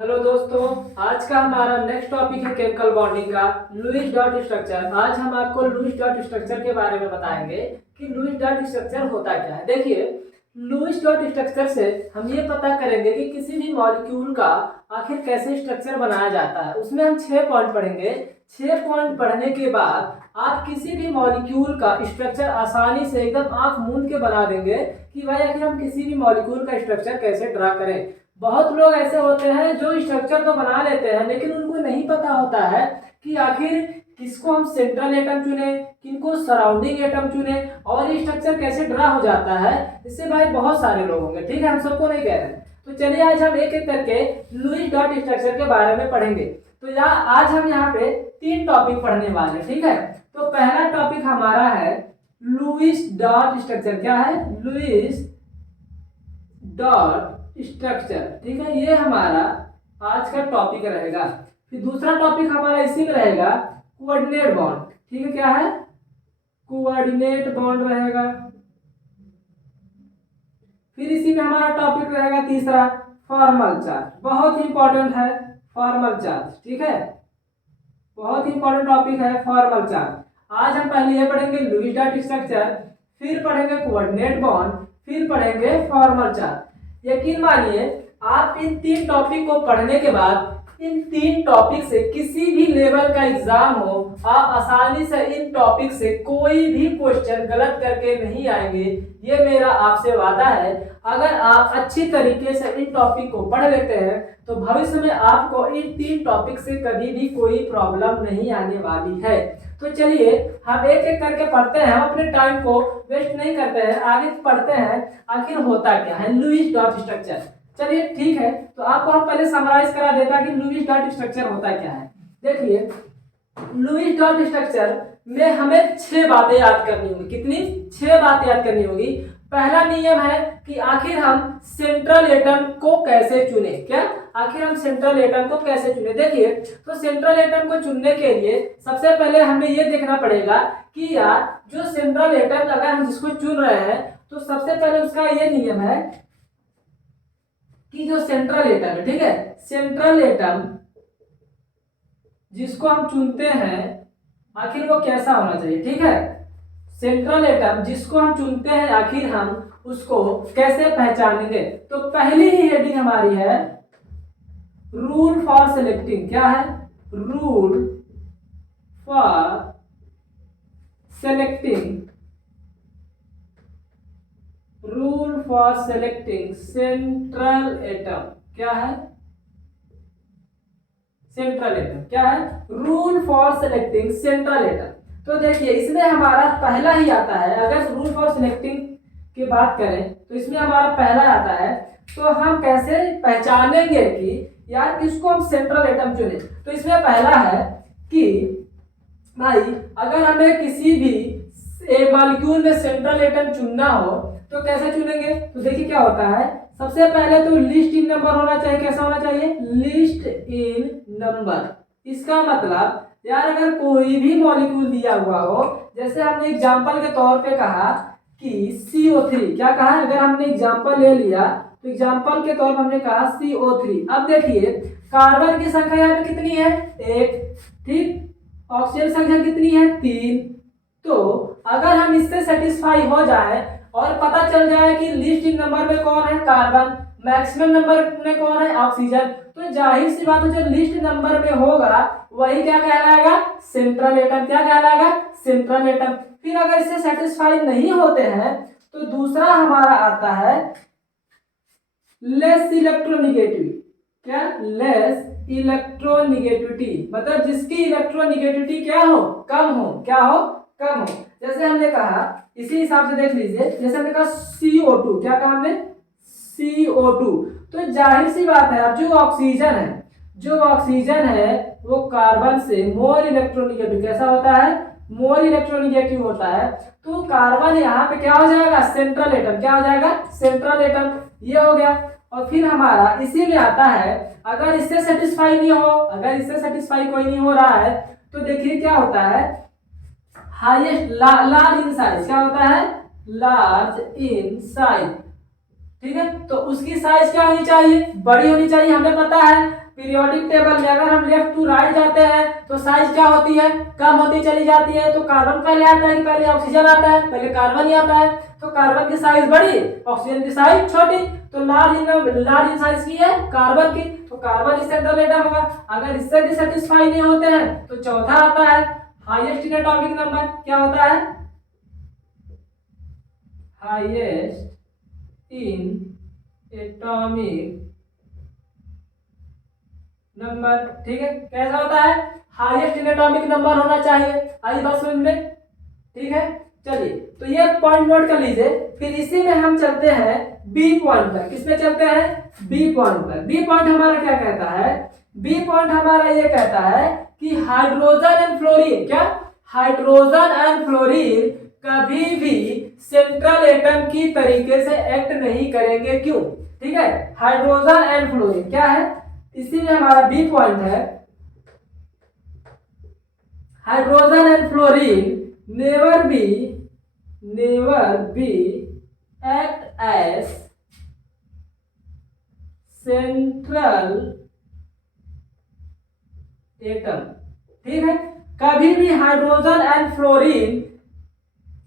Hello दोस्तों, आज का हमारा नेक्स्ट टॉपिक है केमिकल बॉन्डिंग का लुईस डॉट स्ट्रक्चर। आज हम आपको लुईस डॉट स्ट्रक्चर के बारे में बताएंगे कि लुईस डॉट स्ट्रक्चर होता क्या है। देखिए, लुईस डॉट स्ट्रक्चर से हम ये पता करेंगे कि किसी भी मॉलिक्यूल का आखिर कैसे स्ट्रक्चर बनाया जाता है। उसमें हम 6 पॉइंट पढ़ेंगे। 6 पॉइंट पढ़ने के बाद आप किसी भी मॉलिक्यूल का स्ट्रक्चर आसानी से एकदम आंख मूंद के बना देंगे कि भाई आखिर हम किसी भी मॉलिक्यूल का स्ट्रक्चर कैसे ड्रा करें। बहुत लोग ऐसे होते हैं जो स्ट्रक्चर तो बना लेते हैं, लेकिन उनको नहीं पता होता है कि आखिर किसको हम सेंट्रल एटम चुने, किनको सराउंडिंग एटम चुने, और ये स्ट्रक्चर कैसे ड्रा हो जाता है। इससे भाई बहुत सारे लोग होंगे, ठीक है, हम सबको नहीं कह रहे हैं। तो चलिए आज हम एक एक करके लुईस डॉट स्ट्रक्चर के बारे में पढ़ेंगे। तो आज हम यहाँ पे 3 टॉपिक पढ़ने वाले हैं, ठीक है। तो पहला टॉपिक हमारा है लुईस डॉट स्ट्रक्चर। क्या है? लुईस डॉट स्ट्रक्चर, ठीक है, ये हमारा आज का टॉपिक रहेगा। फिर दूसरा टॉपिक हमारा इसी में रहेगा कोऑर्डिनेट बॉन्ड, ठीक है। क्या है? कोऑर्डिनेट बॉन्ड रहेगा। फिर इसी में हमारा टॉपिक रहेगा तीसरा फॉर्मल चार्ज। बहुत ही इंपॉर्टेंट है फॉर्मल चार्ज, ठीक है, बहुत ही इंपॉर्टेंट टॉपिक है फॉर्मल चार्ज। आज हम पहले ये पढ़ेंगे लुईस डॉट स्ट्रक्चर, फिर पढ़ेंगे कोऑर्डिनेट बॉन्ड, फिर पढ़ेंगे फॉर्मल चार्ज। यकीन मानिए, आप इन 3 टॉपिक को पढ़ने के बाद इन 3 टॉपिक से किसी भी लेवल का एग्जाम हो, आप आसानी से इन टॉपिक से कोई भी क्वेश्चन गलत करके नहीं आएंगे। ये मेरा आपसे वादा है। अगर आप अच्छी तरीके से इन टॉपिक को पढ़ लेते हैं तो भविष्य में आपको इन 3 टॉपिक से कभी भी कोई प्रॉब्लम नहीं आने वाली है। तो चलिए हम एक एक करके पढ़ते हैं, हम अपने टाइम को वेस्ट नहीं करते हैं, आगे पढ़ते हैं आखिर होता क्या है लुईस डॉट स्ट्रक्चर। चलिए ठीक है, तो आपको हम पहले समराइज करा देता कि लुईस डॉट स्ट्रक्चर होता क्या है। देखिए, लुईस डॉट स्ट्रक्चर में हमें 6 बातें याद करनी होंगी। कितनी? 6 बातें याद करनी होगी। पहला नियम है कि आखिर हम सेंट्रल एटम को कैसे चुने। क्या? आखिर हम सेंट्रल एटम को कैसे चुने। देखिए, तो सेंट्रल एटम को चुनने के लिए सबसे पहले हमें यह देखना पड़ेगा कि यार जो सेंट्रल एटम अगर हम जिसको चुन रहे हैं तो सबसे पहले उसका यह नियम है कि जो सेंट्रल एटम है, ठीक है, सेंट्रल एटम जिसको हम चुनते हैं आखिर वो कैसा होना चाहिए। ठीक है, सेंट्रल एटम जिसको हम चुनते हैं आखिर हम उसको कैसे पहचानेंगे। तो पहली ही हेडिंग हमारी है रूल फॉर सेलेक्टिंग। क्या है? Rule for selecting, rule for selecting central atom. क्या है? Central atom. क्या है? Rule for selecting central atom. तो देखिए, इसमें हमारा पहला ही आता है। अगर रूल फॉर सिलेक्टिंग की बात करें तो इसमें हमारा पहला आता है। तो हम कैसे पहचानेंगे कि यार किसको हम सेंट्रल एटम चुने। तो इसमें पहला है कि भाई अगर हमें किसी भी एक मॉलिक्यूल में सेंट्रल एटम चुनना हो तो कैसे चुनेंगे। तो देखिए क्या होता है, सबसे पहले तो लिस्ट इन नंबर होना चाहिए। कैसा होना चाहिए? लिस्ट इन नंबर। इसका मतलब यार अगर कोई भी मॉलिक्यूल दिया हुआ हो, जैसे हमने एग्जांपल के तौर पे कहा कि CO3। क्या कहा? अगर हमने एग्जांपल ले लिया तो एग्जांपल के तौर पर हमने कहा CO3। अब देखिए, कार्बन की संख्या यहाँ पे कितनी है? 1, ठीक, ऑक्सीजन संख्या कितनी है? 3। तो अगर हम इससे सेटिस्फाई हो जाए और पता चल जाए कि लिस्ट इन नंबर में कौन है? कार्बन। मैक्सिमम नंबर में कौन है? ऑक्सीजन। तो जाहिर सी बात है जो लिस्ट नंबर में होगा वही क्या कहलाएगा? Central atom. क्या कहलाएगा? Central atom. फिर अगर इससे सेटिस्फाई नहीं होते हैं तो दूसरा हमारा आता है लेस इलेक्ट्रोनिगेटिविटी। क्या? लेस इलेक्ट्रोनिगेटिविटी, मतलब जिसकी इलेक्ट्रोनिगेटिविटी क्या हो? कम हो। क्या हो? कम हो। जैसे हमने कहा, इसी हिसाब से देख लीजिए, जैसे हमने कहा CO2। क्या कहा हमने? CO2। तो जाहिर सी बात है, अब जो ऑक्सीजन है, जो ऑक्सीजन है वो कार्बन से मोर इलेक्ट्रोनिगेटिव कैसा होता है? मोर इलेक्ट्रोनिगेटिव होता है। तो कार्बन यहाँ पे क्या हो जाएगा? Central atom. क्या हो जाएगा? Central atom. ये हो गया। और फिर हमारा इसी में आता है, अगर इससे सेटिस्फाई नहीं हो, अगर इससे सेटिस्फाई कोई नहीं हो रहा है तो देखिए क्या होता है, हाईएस्ट लार्ज इन साइज। क्या होता है? Large in size. ठीक है, तो उसकी साइज क्या होनी चाहिए, बड़ी होनी चाहिए। हमें पता है पीरियोडिक टेबल में अगर हम लेफ्ट टू राइट जाते हैं तो साइज क्या होती है, कम होती चली जाती है। तो कार्बन पहले आता है कि पहले ऑक्सीजन आता है, पहले कार्बन ही आता है। तो कार्बन की साइज बड़ी, ऑक्सीजन की साइज छोटी। तो लार्ज इन साइज की है कार्बन की, तो कार्बन सेंट्रल एटम होगा। अगर इससे भी सेटिस्फाई नहीं होते हैं तो चौथा आता है हाईएस्ट इन एटॉमिक नंबर। क्या होता है, हाईएस्ट इन एटॉमिक नंबर। ठीक है, कैसा होता है, हाईएस्ट इन एटॉमिक नंबर होना चाहिए। आई बात समझ में, ठीक है। चलिए, तो ये पॉइंट नोट कर लीजिए। फिर इसी में हम चलते हैं बी पॉइंट पर। किसमें चलते हैं, बी पॉइंट पर। बी पॉइंट हमारा क्या कहता है, बी पॉइंट हमारा ये कहता है कि हाइड्रोजन एंड फ्लोरीन, क्या, हाइड्रोजन एंड फ्लोरीन कभी भी सेंट्रल एटम की तरीके से एक्ट नहीं करेंगे। क्यों, ठीक है, हाइड्रोजन एंड फ्लोरीन क्या है, इसी में हमारा बी पॉइंट है, hydrogen and fluorine never be act as central atom. ठीक है, कभी भी hydrogen and fluorine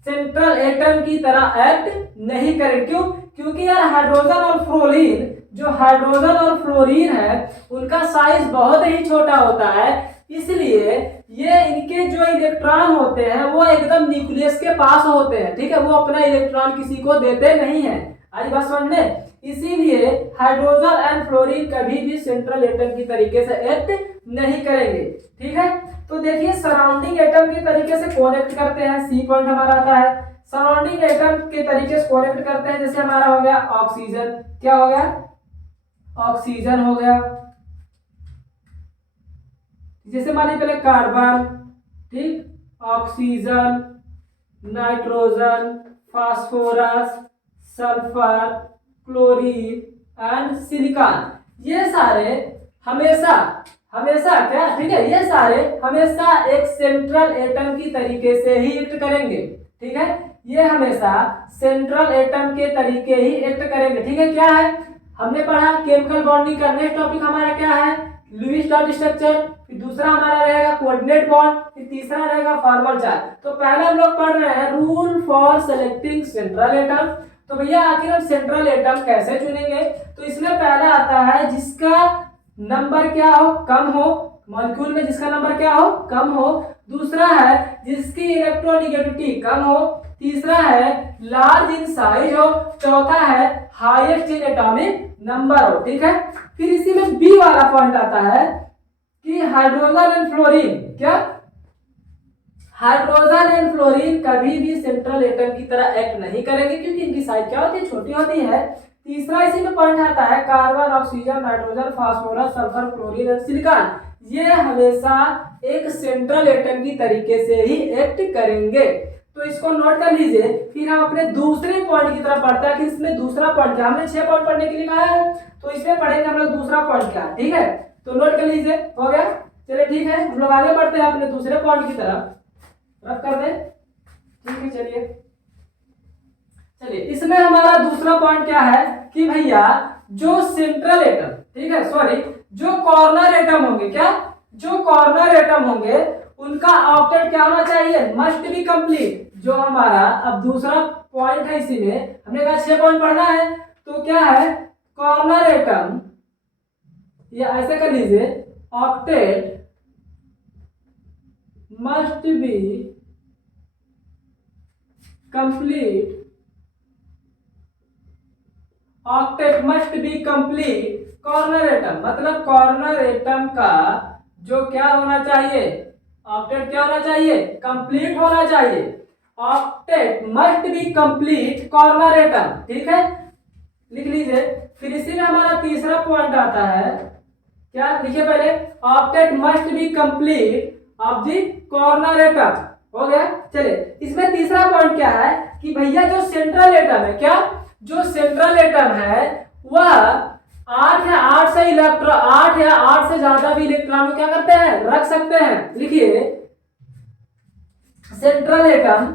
central atom की तरह एक्ट नहीं करें। क्यों, क्योंकि यार हाइड्रोजन और फ्लोरीन, जो हाइड्रोजन और फ्लोरीन है उनका साइज बहुत ही छोटा होता है, इसलिए ये इनके जो इलेक्ट्रॉन होते हैं वो एकदम न्यूक्लियस के पास होते हैं। ठीक है, वो अपना इलेक्ट्रॉन किसी को देते नहीं है। आज बात समझ में, इसीलिए हाइड्रोजन एंड फ्लोरीन कभी भी सेंट्रल एटम की तरीके से एक्ट नहीं करेंगे। ठीक है, तो देखिए सराउंडिंग एटम के तरीके से कनेक्ट करते हैं, सी पॉइंट हमारा आता है। सराउंडिंग एटम के तरीके से कनेक्ट करते हैं, जैसे हमारा हो गया ऑक्सीजन, क्या हो गया, ऑक्सीजन हो गया। जैसे मान लीजिए पहले कार्बन, ठीक, oxygen, nitrogen, phosphorus, sulphur, chlorine and silicon, ये सारे हमेशा हमेशा क्या, ठीक है, ये सारे हमेशा एक सेंट्रल एटम की तरीके से ही एक्ट करेंगे। ठीक है, ये हमेशा सेंट्रल एटम के तरीके ही एक्ट करेंगे। ठीक है, क्या है, हमने पढ़ा केमिकल बॉन्डिंग का। नेक्स्ट टॉपिक हमारा क्या है, लुईस डॉट स्ट्रक्चर। फिर दूसरा हमारा रहेगा कोऑर्डिनेट बॉन्ड, फिर तीसरा रहेगा फॉर्मल चार्ज। तो पहले हम लोग पढ़ रहे हैं rule for selecting central atom. तो भैया आखिर हम सेंट्रल एटम कैसे चुनेंगे, तो इसमें पहला आता है जिसका नंबर क्या हो, कम हो, मॉलिक्यूल में जिसका नंबर क्या हो, कम हो। दूसरा है जिसकी इलेक्ट्रोनेगेटिविटी कम हो। तीसरा है लार्ज इन साइज हो। चौथा है हाईएस्ट इन एटॉमिक नंबर हो। ठीक है, फिर इसी में बी वाला पॉइंट आता है कि हाइड्रोजन एंड फ्लोरीन, क्या, हाइड्रोजन एंड फ्लोरीन कभी भी सेंट्रल एटम की तरह एक्ट नहीं करेंगे क्योंकि इनकी साइज क्या होती है, छोटी होती है। तीसरा इसी में पॉइंट आता है carbon, oxygen, nitrogen, phosphorus, sulphur, chlorine और सिलिकॉन, ये हमेशा एक सेंट्रल एटम की तरीके से ही एक्ट करेंगे। तो इसको नोट कर लीजिए। फिर हम अपने दूसरे पॉइंट की तरफ बढ़ते हैं कि इसमें दूसरा पॉइंट क्या, हमने 6 पॉइंट पढ़ने के लिए कहा है, तो इसमें पढ़ेंगे हम लोग दूसरा पॉइंट क्या। ठीक है, तो नोट कर लीजिए, हो गया। चलिए ठीक है, हम लोग आगे बढ़ते हैं अपने दूसरे पॉइंट की तरफ, रख कर दे। ठीक है, चलिए चलिए इसमें हमारा दूसरा पॉइंट क्या है कि भैया जो सेंट्रल एटम, ठीक है, सॉरी, जो कॉर्नर एटम होंगे, क्या, जो कॉर्नर एटम होंगे उनका ऑक्टेट क्या होना चाहिए, मस्ट बी कंप्लीट। जो हमारा अब दूसरा पॉइंट है, इसी में हमने कहा 6 पॉइंट पढ़ना है, तो क्या है, कॉर्नर एटम, या ऐसे कर लीजिए, octet must be complete, octet must be complete corner atom, मतलब कॉर्नर एटम का जो क्या होना चाहिए, ऑक्टेट क्या होना चाहिए, कंप्लीट होना चाहिए। Octet must be complete corner atom. ठीक है, लिख लीजिए। फिर इसी में हमारा तीसरा पॉइंट आता है, क्या, लिखिए पहले, octet must be complete of the corner atom. हो गया। चलिए इसमें तीसरा पॉइंट क्या है कि भैया जो सेंट्रल एटम है, क्या, जो सेंट्रल एटम है वह 8 या 8 से इलेक्ट्रॉन, 8 या 8 से ज्यादा भी इलेक्ट्रॉन क्या करते हैं, रख सकते हैं। लिखिए central atom,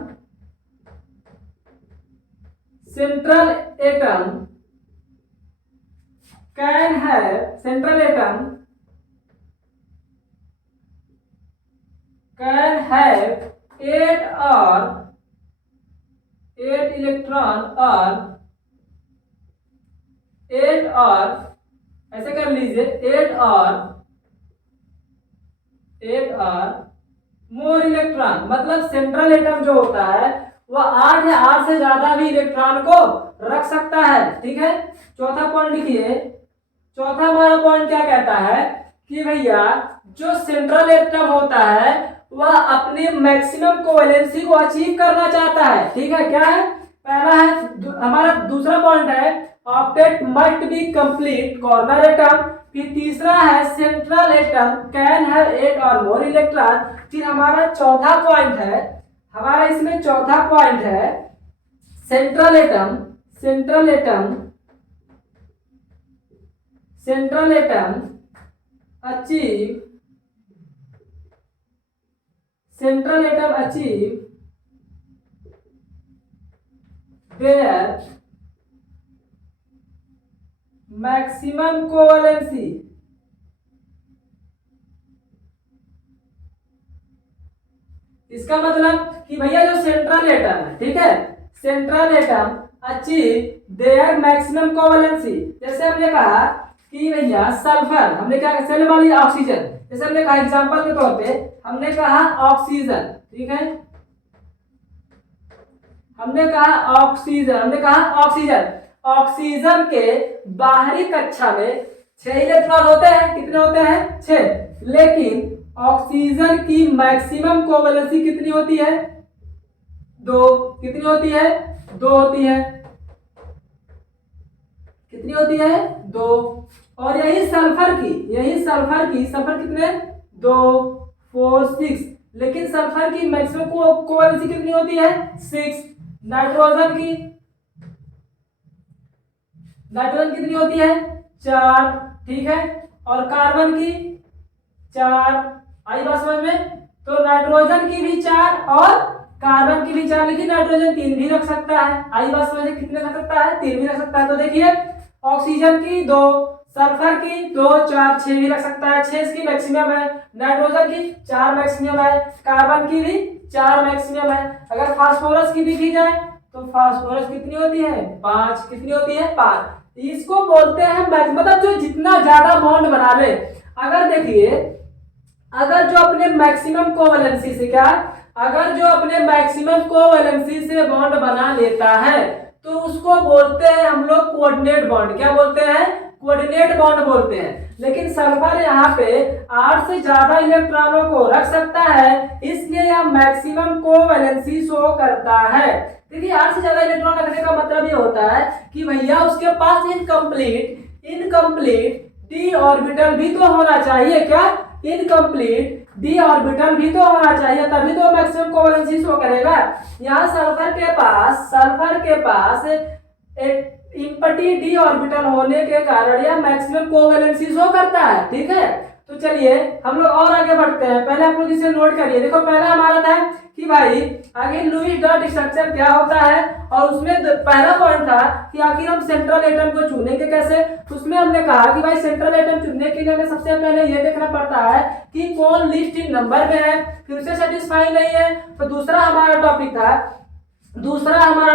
central atom can have central atom can have 8 electron और ऐसे कर लीजिए 8 और मोर इलेक्ट्रॉन, मतलब सेंट्रल एटम जो होता है वह 8 या 8 से ज्यादा भी इलेक्ट्रॉन को रख सकता है। ठीक है, चौथा पॉइंट लिखिए। चौथा हमारा पॉइंट क्या कहता है कि भैया जो सेंट्रल एटम होता है वह अपनी मैक्सिमम कोवैलेंसी को अचीव करना चाहता है। ठीक है, क्या है? पहला है हमारा दूसरा पॉइंट है octet must be complete corner atom. फिर तीसरा है सेंट्रल एटम कैन हैव 8 और मोर इलेक्ट्रॉन। फिर हमारा चौथा पॉइंट है, हमारा इसमें चौथा पॉइंट है central atom achieve their maximum covalency इसका मतलब कि भैया जो सेंट्रल एटम है, ठीक है, central atom achieve their maximum covalency. जैसे हमने कहा कि भैया सल्फर, हमने क्या सेल वाली ऑक्सीजन, जैसे हमने कहा एग्जांपल के तौर पे हमने कहा ऑक्सीजन, ठीक है, हमने कहा ऑक्सीजन के बाहरी कक्षा में 6 इलेक्ट्रॉन होते हैं। कितने होते हैं? 6। लेकिन ऑक्सीजन की मैक्सिमम कोवैलेंसी कितनी होती है? 2। कितनी होती है? 2 होती है। कितनी होती है? 2। और यही सल्फर की सल्फर कितने? 2, 4, 6। लेकिन सल्फर की मैक्सिमम कोवैलेंसी कितनी होती है? 6। नाइट्रोजन कितनी होती है? 4। ठीक है, और कार्बन की 4। आई बात समझ में? तो नाइट्रोजन की भी 4 और कार्बन की भी 4, लेकिन नाइट्रोजन 3 भी रख सकता है। आई बात समझ में? कितने रख सकता है? 3 भी रख सकता है। तो देखिए ऑक्सीजन की 2, सल्फर की 2, 4, 6 भी रख सकता है। 6 इसकी मैक्सिमम है। नाइट्रोजन की 4 मैक्सिमम है। कार्बन की भी 4 मैक्सिमम है। अगर फास्फोरस की देखी जाए तो फास्फोरस कितनी होती है? 5। कितनी होती है? 5। इसको बोलते हैं मतलब जो जितना ज्यादा बॉन्ड बना ले। अगर देखिए, अगर जो अपने मैक्सिमम कोवैलेंसी से बॉन्ड बना लेता है तो उसको बोलते हैं हम लोग कोऑर्डिनेट बॉन्ड। क्या बोलते हैं? कोऑर्डिनेट बॉन्ड बोलते हैं। लेकिन सल्फर यहाँ पे 8 से ज्यादा इलेक्ट्रॉनों को रख सकता है, इसलिए यह मैक्सिमम कोवैलेंसी शो करता है। देखिए 8 से ज्यादा इलेक्ट्रॉन रखने का मतलब ये होता है कि भैया उसके पास इनकम्प्लीट डी ऑर्बिटल भी तो होना चाहिए। क्या? इनकम्प्लीट डी ऑर्बिटल भी तो होना चाहिए, तभी तो मैक्सिमम कोवैलेंसी शो करेगा। यहाँ सल्फर के पास एक इम्पटी डी ऑर्बिटल होने के कारण यह मैक्सिमम कोवैलेंसी शो करता है। ठीक है, तो चलिए हम लोग और आगे बढ़ते हैं। पहले आप लोग इसे नोट करिए। देखो पहला हमारा था कि भाई आगे लुईस डॉट स्ट्रक्चर क्या होता है, और उसमें पहला पॉइंट था कि आखिर हम सेंट्रल एटम को चुनेंगे कैसे। उसमें हमने कहा कि भाई सेंट्रल एटम चुनने के लिए हमें सबसे पहले ये देखना पड़ता है कि कौन लिस्ट इन नंबर में है, फिर उसे सेटिस्फाई नहीं है। तो दूसरा हमारा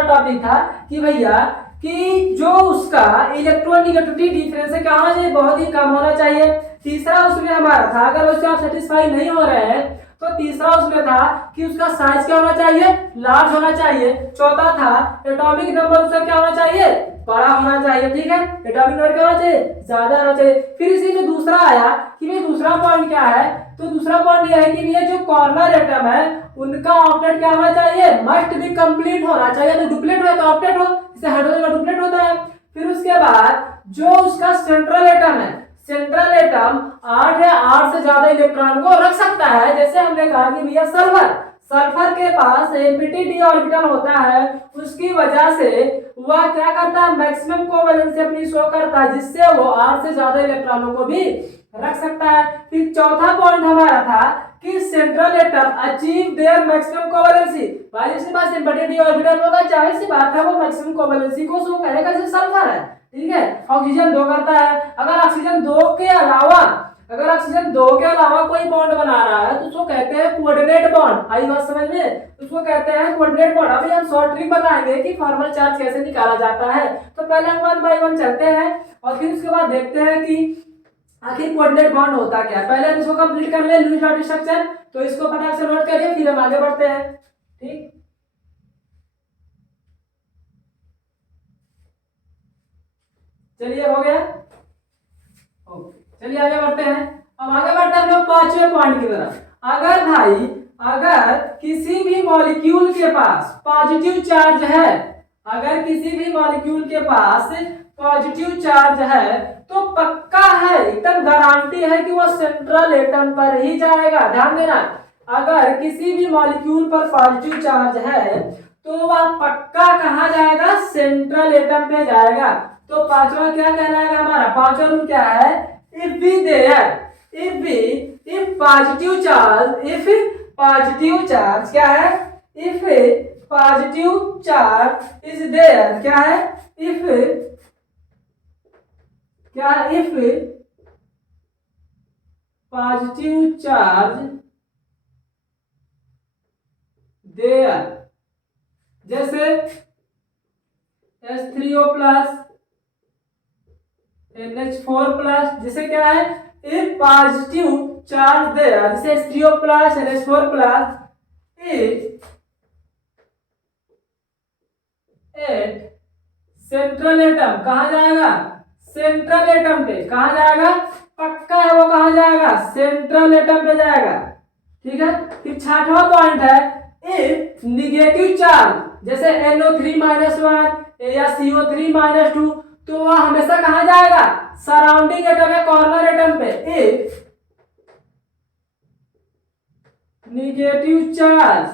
टॉपिक था कि भैया कि जो उसका इलेक्ट्रोनेगेटिविटी डिफरेंस है क्या होना चाहिए? बहुत ही कम होना चाहिए। तीसरा उसमें हमारा था, अगर उससे आप सेटिस्फाई नहीं हो रहे हैं तो तीसरा उसमें था कि उसका साइज क्या होना चाहिए? लार्ज होना चाहिए। चौथा था एटॉमिक नंबर उसका क्या होना चाहिए? बड़ा होना चाहिए। ठीक है, एटॉमिक नंबर क्या होना चाहिए? ज्यादा होना चाहिए। फिर इसी में दूसरा आया कि भाई दूसरा पॉइंट क्या है? तो दूसरा पॉइंट यह है कि ये जो कॉर्नर एटम है उनका ऑक्टेट क्या होना चाहिए? मस्ट बी कंप्लीट होना चाहिए। तो डुप्लेट हो तो ऑक्टेट हो, जैसे हाइड्रोजन का डुप्लेट होता है। फिर उसके बाद जो उसका सेंट्रल एटम 8 या 8 से ज्यादा इलेक्ट्रॉन को रख सकता है। जैसे हमने कहा कि भैया सल्फर के पास एम्प्टी डी ऑर्बिटल होता है, उसकी वजह से वह क्या करता है? मैक्सिमम कोवैलेंसी अपनी शो करता है, जिससे वो 8 से ज्यादा इलेक्ट्रॉनों को भी रख सकता है। फिर चौथा पॉइंट हमारा था कि central atom achieve their maximum covalency. भाई जिसके पास एम्प्टी डी ऑर्बिटल होगा, जाहिर सी बात है वो मैक्सिमम कोवैलेंसी को शो करेगा, जैसे सल्फर है। ठीक है, ऑक्सीजन 2 करता है। अगर ऑक्सीजन 2 के अलावा कोई बॉन्ड बना रहा है तो उसको कहते हैं कोऑर्डिनेट बॉन्ड। आई बात समझ में, उसको कहते हैं कोऑर्डिनेट बॉन्ड। अभी हम शॉर्ट ट्रिक बताएंगे कि फॉर्मल चार्ज कैसे निकाला जाता है। तो पहले हम 1 बाय 1 चलते हैं और फिर उसके बाद देखते हैं कि आखिर कोऑर्डिनेट बॉन्ड होता क्या है। पहले हम इसको कंप्लीट कर ले लुईस डॉट स्ट्रक्चर, तो इसको फटाक से नोट करिए, फिर हम आगे बढ़ते हैं। ठीक, चलिए हो गया, ओके, चलिए आगे बढ़ते हैं। अब आगे बढ़ते हैं हम लोग 5वें पॉइंट की तरफ। अगर किसी भी मॉलिक्यूल के पास पॉजिटिव चार्ज है, अगर किसी भी मॉलिक्यूल के पास पॉजिटिव चार्ज है तो पक्का है, एकदम गारंटी है कि वो सेंट्रल एटम पर ही जाएगा। ध्यान देना, अगर किसी भी मॉलिक्यूल पर पॉजिटिव चार्ज है तो वह पक्का कहाँ जाएगा, सेंट्रल एटम पे जाएगा। तो पांचवा क्या कहलाएगा हमारा, पांचवा रूल क्या है, if positive charge क्या है, if positive charge is there, क्या है, if positive charge there, जैसे H3O प्लस NH4 प्लस, जिसे क्या है, if positive charge there, जैसे H3O plus NH4 plus at central atom, कहा जाएगा, सेंट्रल एटम पे। कहा जाएगा, पक्का है वो कहा जाएगा, सेंट्रल एटम पे जाएगा। ठीक है, फिर 6वां पॉइंट है, इफ निगेटिव चार्ज जैसे NO3-1 या CO3-2, तो वह हमेशा कहां जाएगा, सराउंडिंग एटम है, कॉर्नर एटम पे। इफ निगेटिव चार्ज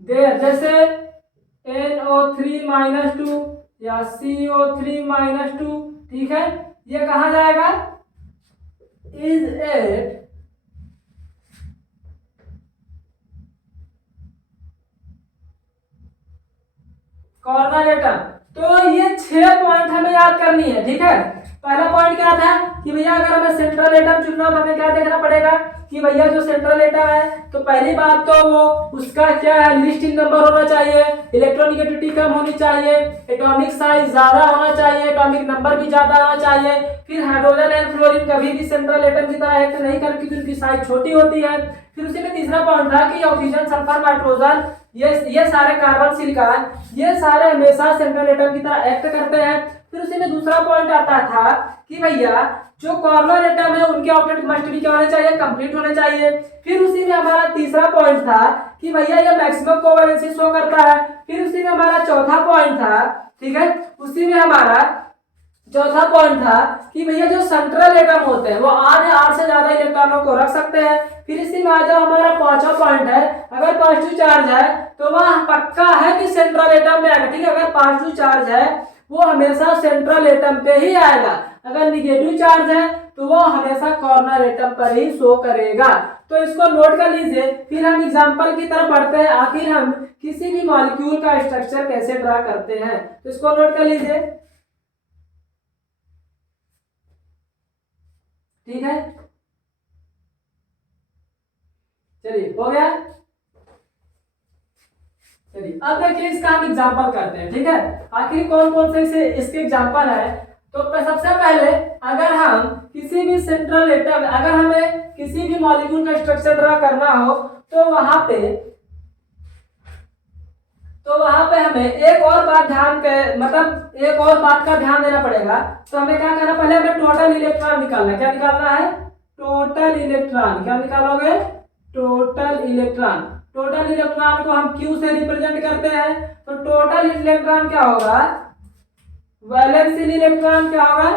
देयर, जैसे NO3-2 या CO3-2, ठीक है, ये कहा जाएगा, इज एट कॉर्नर एटम। तो ये 6 पॉइंट हमें याद करनी है। ठीक है, पहला पॉइंट क्या था कि भैया अगर हमें सेंट्रल एटम चुनना हो तो हमें क्या देखना पड़ेगा कि भैया जो सेंट्रल एटम है, तो पहली बात तो वो उसका क्या है, लिस्टिंग नंबर होना चाहिए, इलेक्ट्रोनेगेटिविटी कम होनी चाहिए, एटॉमिक साइज ज्यादा होना चाहिए, एटॉमिक नंबर भी ज्यादा होना चाहिए। फिर हाइड्रोजन एंड फ्लोरीन कभी भी सेंट्रल एटम की तरह एक्ट नहीं कर, क्योंकि उनकी साइज छोटी होती है। फिर उसी में तीसरा पॉइंट था कि ऑक्सीजन, सल्फर, नाइट्रोजन, ये सारे कार्बन, सिलिकॉन, ये सारे हमेशा सेंट्रल एटम की तरह एक्ट करते हैं। फिर उसी में दूसरा पॉइंट आता था कि भैया जो कॉर्नर एटम है उनके ऑक्टेट मस्ट भी क्या होने चाहिए, कंप्लीट होने चाहिए। फिर उसी में हमारा तीसरा पॉइंट था कि भैया ये मैक्सिमम कोवैलेंसी शो करता है। फिर उसी में हमारा चौथा पॉइंट था, ठीक है, उसी में हमारा चौथा पॉइंट था कि भैया जो सेंट्रल एटम होते हैं वो 8 या 8 से ज्यादा इलेक्ट्रॉनों को रख सकते हैं। फिर इसी में आ जाओ हमारा पांचवा पॉइंट है, अगर पॉजिटिव चार्ज है तो वह पक्का है कि सेंट्रल एटम में आएगा। ठीक है, अगर पॉजिटिव चार्ज है वो हमेशा सेंट्रल एटम पे ही आएगा, अगर निगेटिव चार्ज है तो वो हमेशा कॉर्नर एटम पर ही शो करेगा। तो इसको नोट कर लीजिए। फिर हम एग्जांपल की तरफ बढ़ते हैं, आखिर हम किसी भी मॉलिक्यूल का स्ट्रक्चर कैसे ड्रा करते हैं, तो इसको नोट कर लीजिए। ठीक है, चलिए हो गया। चलिए अब देखिए इसका हम एग्जांपल करते हैं। ठीक है, आखिर कौन कौन से इसके एग्जांपल है। तो सबसे पहले अगर हम किसी भी सेंट्रल एटम, अगर हमें किसी भी मॉलिक्यूल का स्ट्रक्चर ड्रा करना हो तो वहां पे हमें एक और बात एक और बात का ध्यान देना पड़ेगा। तो हमें क्या करना, पहले हमें टोटल इलेक्ट्रॉन निकालना है। क्या निकालना है, टोटल इलेक्ट्रॉन। क्या निकालोगे, टोटल इलेक्ट्रॉन। टोटल इलेक्ट्रॉन को हम Q से रिप्रेजेंट करते हैं। तो टोटल इलेक्ट्रॉन क्या होगा, वैलेंस इन इलेक्ट्रॉन क्या होगा,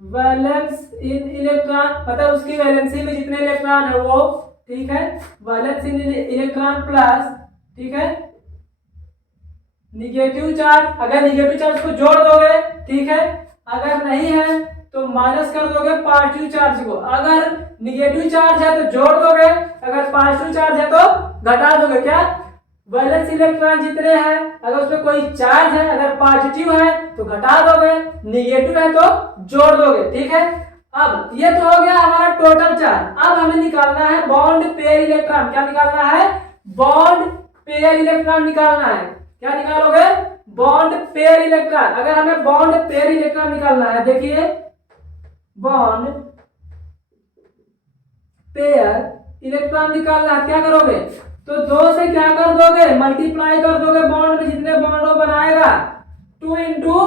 वैलेंस इन इलेक्ट्रॉन, मतलब उसकी वैलेंसी में जितने इलेक्ट्रॉन है वो, ठीक है, वैलेंस इन इलेक्ट्रॉन प्लस, ठीक है, निगेटिव चार्ज। अगर निगेटिव चार्ज को जोड़ दोगे, ठीक है, अगर नहीं है तो माइनस कर दोगे पॉजिटिव चार्ज को। अगर निगेटिव चार्ज है तो जोड़ दोगे, अगर पॉजिटिव चार्ज है तो घटा दोगे। क्या, वैलेंस इलेक्ट्रॉन जितने हैं अगर उसमें कोई चार्ज है, अगर पॉजिटिव है तो घटा दोगे, निगेटिव है तो जोड़ दोगे, ठीक है। अब ये तो हो गया हमारा टोटल चार्ज। अब हमें निकालना है बॉन्ड पेयर इलेक्ट्रॉन। क्या निकालना है? बॉन्ड पेयर इलेक्ट्रॉन निकालना है। क्या निकालोगे? Bond pair electron. अगर हमें बॉन्ड पेयर इलेक्ट्रॉन निकालना है, देखिए बॉन्ड पेयर इलेक्ट्रॉन निकालना है, क्या करोगे? तो 2 से क्या कर दोगे? मल्टीप्लाई कर दोगे बॉन्ड में, जितने बॉन्ड वो बनाएगा 2 इंटू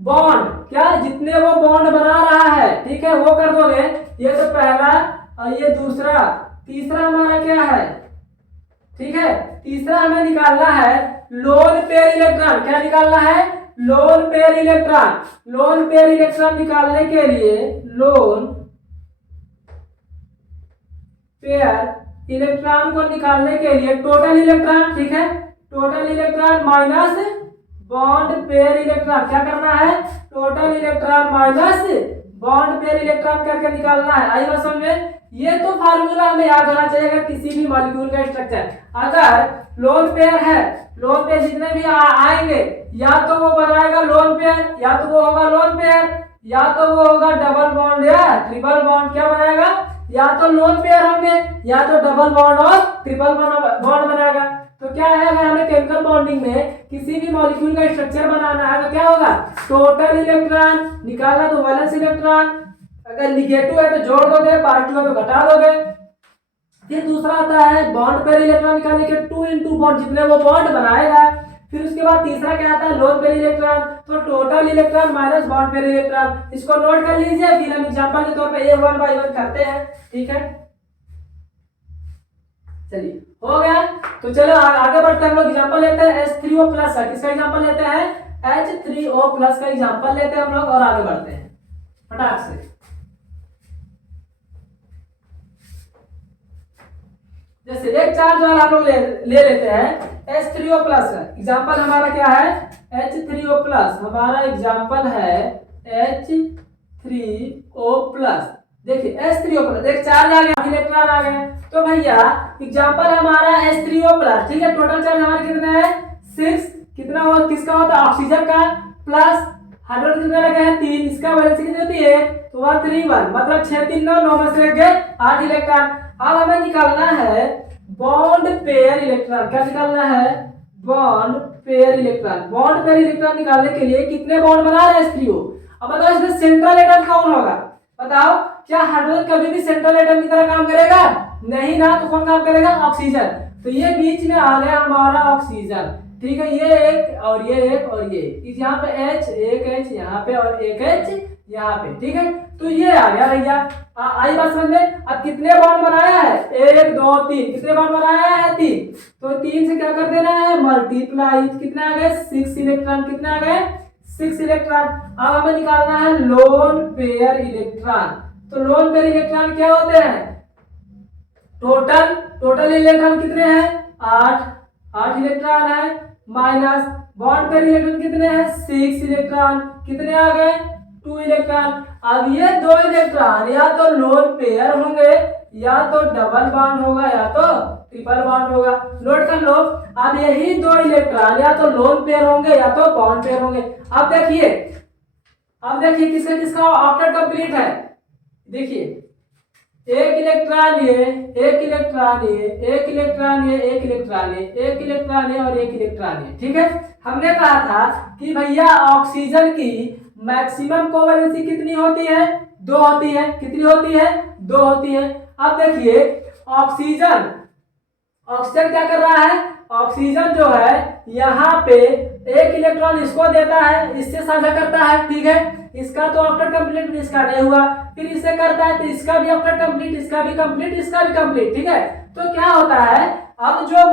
बॉन्ड, क्या जितने वो बॉन्ड बना रहा है, ठीक है, वो कर दोगे। ये तो पहला और ये दूसरा, तीसरा हमारा क्या है? ठीक है, तीसरा हमें निकालना है लोन पेयर इलेक्ट्रॉन। क्या निकालना है? Lone pair electron. Lone pair electron निकालने के लिए लोन पेयर इलेक्ट्रॉन को निकालने के लिए टोटल इलेक्ट्रॉन, ठीक है, total electron minus bond pair electron. क्या करना है? Total electron minus bond pair electron करके निकालना है। आई बात समझ में? ये तो फार्मूला हमें याद होना चाहिए अगर किसी भी मॉलिक्यूल का स्ट्रक्चर। अगर लोन पेयर है, लोन पेयर जितने भी आएंगे या तो वो बनाएगा लोन पेयर, या तो वो होगा लोन पेयर, या तो वो होगा डबल बॉन्ड या ट्रिपल बॉन्ड। क्या बनाएगा? या तो लोन पेयर होंगे या तो डबल बॉन्ड और ट्रिपल बॉन्ड बनाएगा। तो क्या है, अगर हमें केमिकल बॉन्डिंग में किसी भी मॉलिक्यूल का स्ट्रक्चर बनाना है तो क्या होगा? टोटल इलेक्ट्रॉन निकालना तो वैलेंस इलेक्ट्रॉन, अगर निगेटिव है तो जोड़ दोगे, पॉजिटिव है तो घटा दोगे। फिर दूसरा आता है बॉन्ड पेयर इलेक्ट्रॉन निकालने के 2 इंटू बॉन्ड, जितने वो बॉन्ड बनाएगा। फिर उसके बाद तीसरा क्या आता है? लोन पेयर इलेक्ट्रॉन, तो total electron minus bond pair electron. इसको नोट कर लीजिए, फिर हम एग्जांपल के तौर पे ये 1 बाय 1 करते हैं, ठीक है। चलिए हो गया, तो चलो आगे बढ़ते हैं। हम लोग एग्जांपल लेते हैं H3O प्लस का। किसका एग्जांपल लेते हैं? H3O प्लस का एग्जांपल लेते हैं हम लोग और आगे बढ़ते हैं फटाक से। जैसे एक चार्ज वाला हम लोग ले लेते हैं H3O प्लस का एग्जांपल। हमारा क्या है? H3O plus. हमारा एग्जांपल है H3O प्लस। देखिए H3O प्लस, एक चार्ज आ गया, इलेक्ट्रॉन आ गए, तो भैया एग्जांपल हमारा H3O प्लस, ठीक है। टोटल चार्ज हमारा कितना है? 6। कितना हो, किसका होता है? ऑक्सीजन का, प्लस हाइड्रोजन कितना लगे हैं? 3। इसका वैलेंसी कितनी होती है? 1, तो 1 3 1, मतलब 6 3 9, 9 में से लग गए 8 इलेक्ट्रॉन। अब हमें निकालना है बॉन्ड पेयर इलेक्ट्रॉन। क्या निकालना है? Bond pair electron. Bond pair electron निकालने के लिए कितने बॉन्ड बना रहे हैं H3O? अब बताओ इसमें सेंट्रल एटम कौन होगा? बताओ, क्या हाइड्रोजन कभी भी सेंट्रल एटम की तरह काम करेगा? नहीं ना, तो कौन काम करेगा? ऑक्सीजन। तो ये बीच में आ गया हमारा ऑक्सीजन, ठीक है। ये एक और ये एक और ये यहाँ पे H, एक H यहाँ पे और एक H यहाँ पे, ठीक है। तो ये आ गया भैया, आई बात समझ में? अब कितने बॉन्ड बनाया है? 1 2 3। कितने बॉन्ड बनाया है? 3। तो 3 से क्या कर देना है? मल्टीप्लाई। कितने आ गए? 6 इलेक्ट्रॉन। कितने आ गए? 6 इलेक्ट्रॉन। अब हमें निकालना है लोन पेयर इलेक्ट्रॉन। तो लोन पेयर इलेक्ट्रॉन क्या होते हैं? टोटल इलेक्ट्रॉन कितने हैं? 8 इलेक्ट्रॉन है, माइनस बॉन्ड पेयर इलेक्ट्रॉन कितने हैं? 6 इलेक्ट्रॉन। कितने आ गए? 2 इलेक्ट्रॉन। अब ये 2 इलेक्ट्रॉन या तो लोन पेयर होंगे, या तो डबल बॉन्ड होगा, या तो ट्रिपल बॉन्ड होगा। नोट कर लो, अब यही 2 इलेक्ट्रॉन या तो लोन पेयर होंगे या तो बॉन्ड पेयर होंगे। अब देखिए किसका किसका ऑक्टेट कंप्लीट है। देखिए एक इलेक्ट्रॉन ये, एक इलेक्ट्रॉन ये, एक इलेक्ट्रॉन ये, एक इलेक्ट्रॉन ये, एक इलेक्ट्रॉन ये और एक इलेक्ट्रॉन ये, ठीक है। हमने कहा था कि भैया ऑक्सीजन की मैक्सिमम कोवैलेंसी कितनी होती है? 2 होती है। कितनी होती है? 2 होती है। अब देखिए ऑक्सीजन क्या कर रहा है? ऑक्सीजन जो है यहाँ पे एक इलेक्ट्रॉन इसको देता है, इससे साझा करता है, ठीक है। इसका तो ऑक्टेट कंप्लीट, इसका नहीं हुआ। फिर इसे करता है तो इसका भी ऑक्टेट कंप्लीट, इसका भी कंप्लीट, इसका भी कंप्लीट, ठीक है। तो क्या होता है, अब जो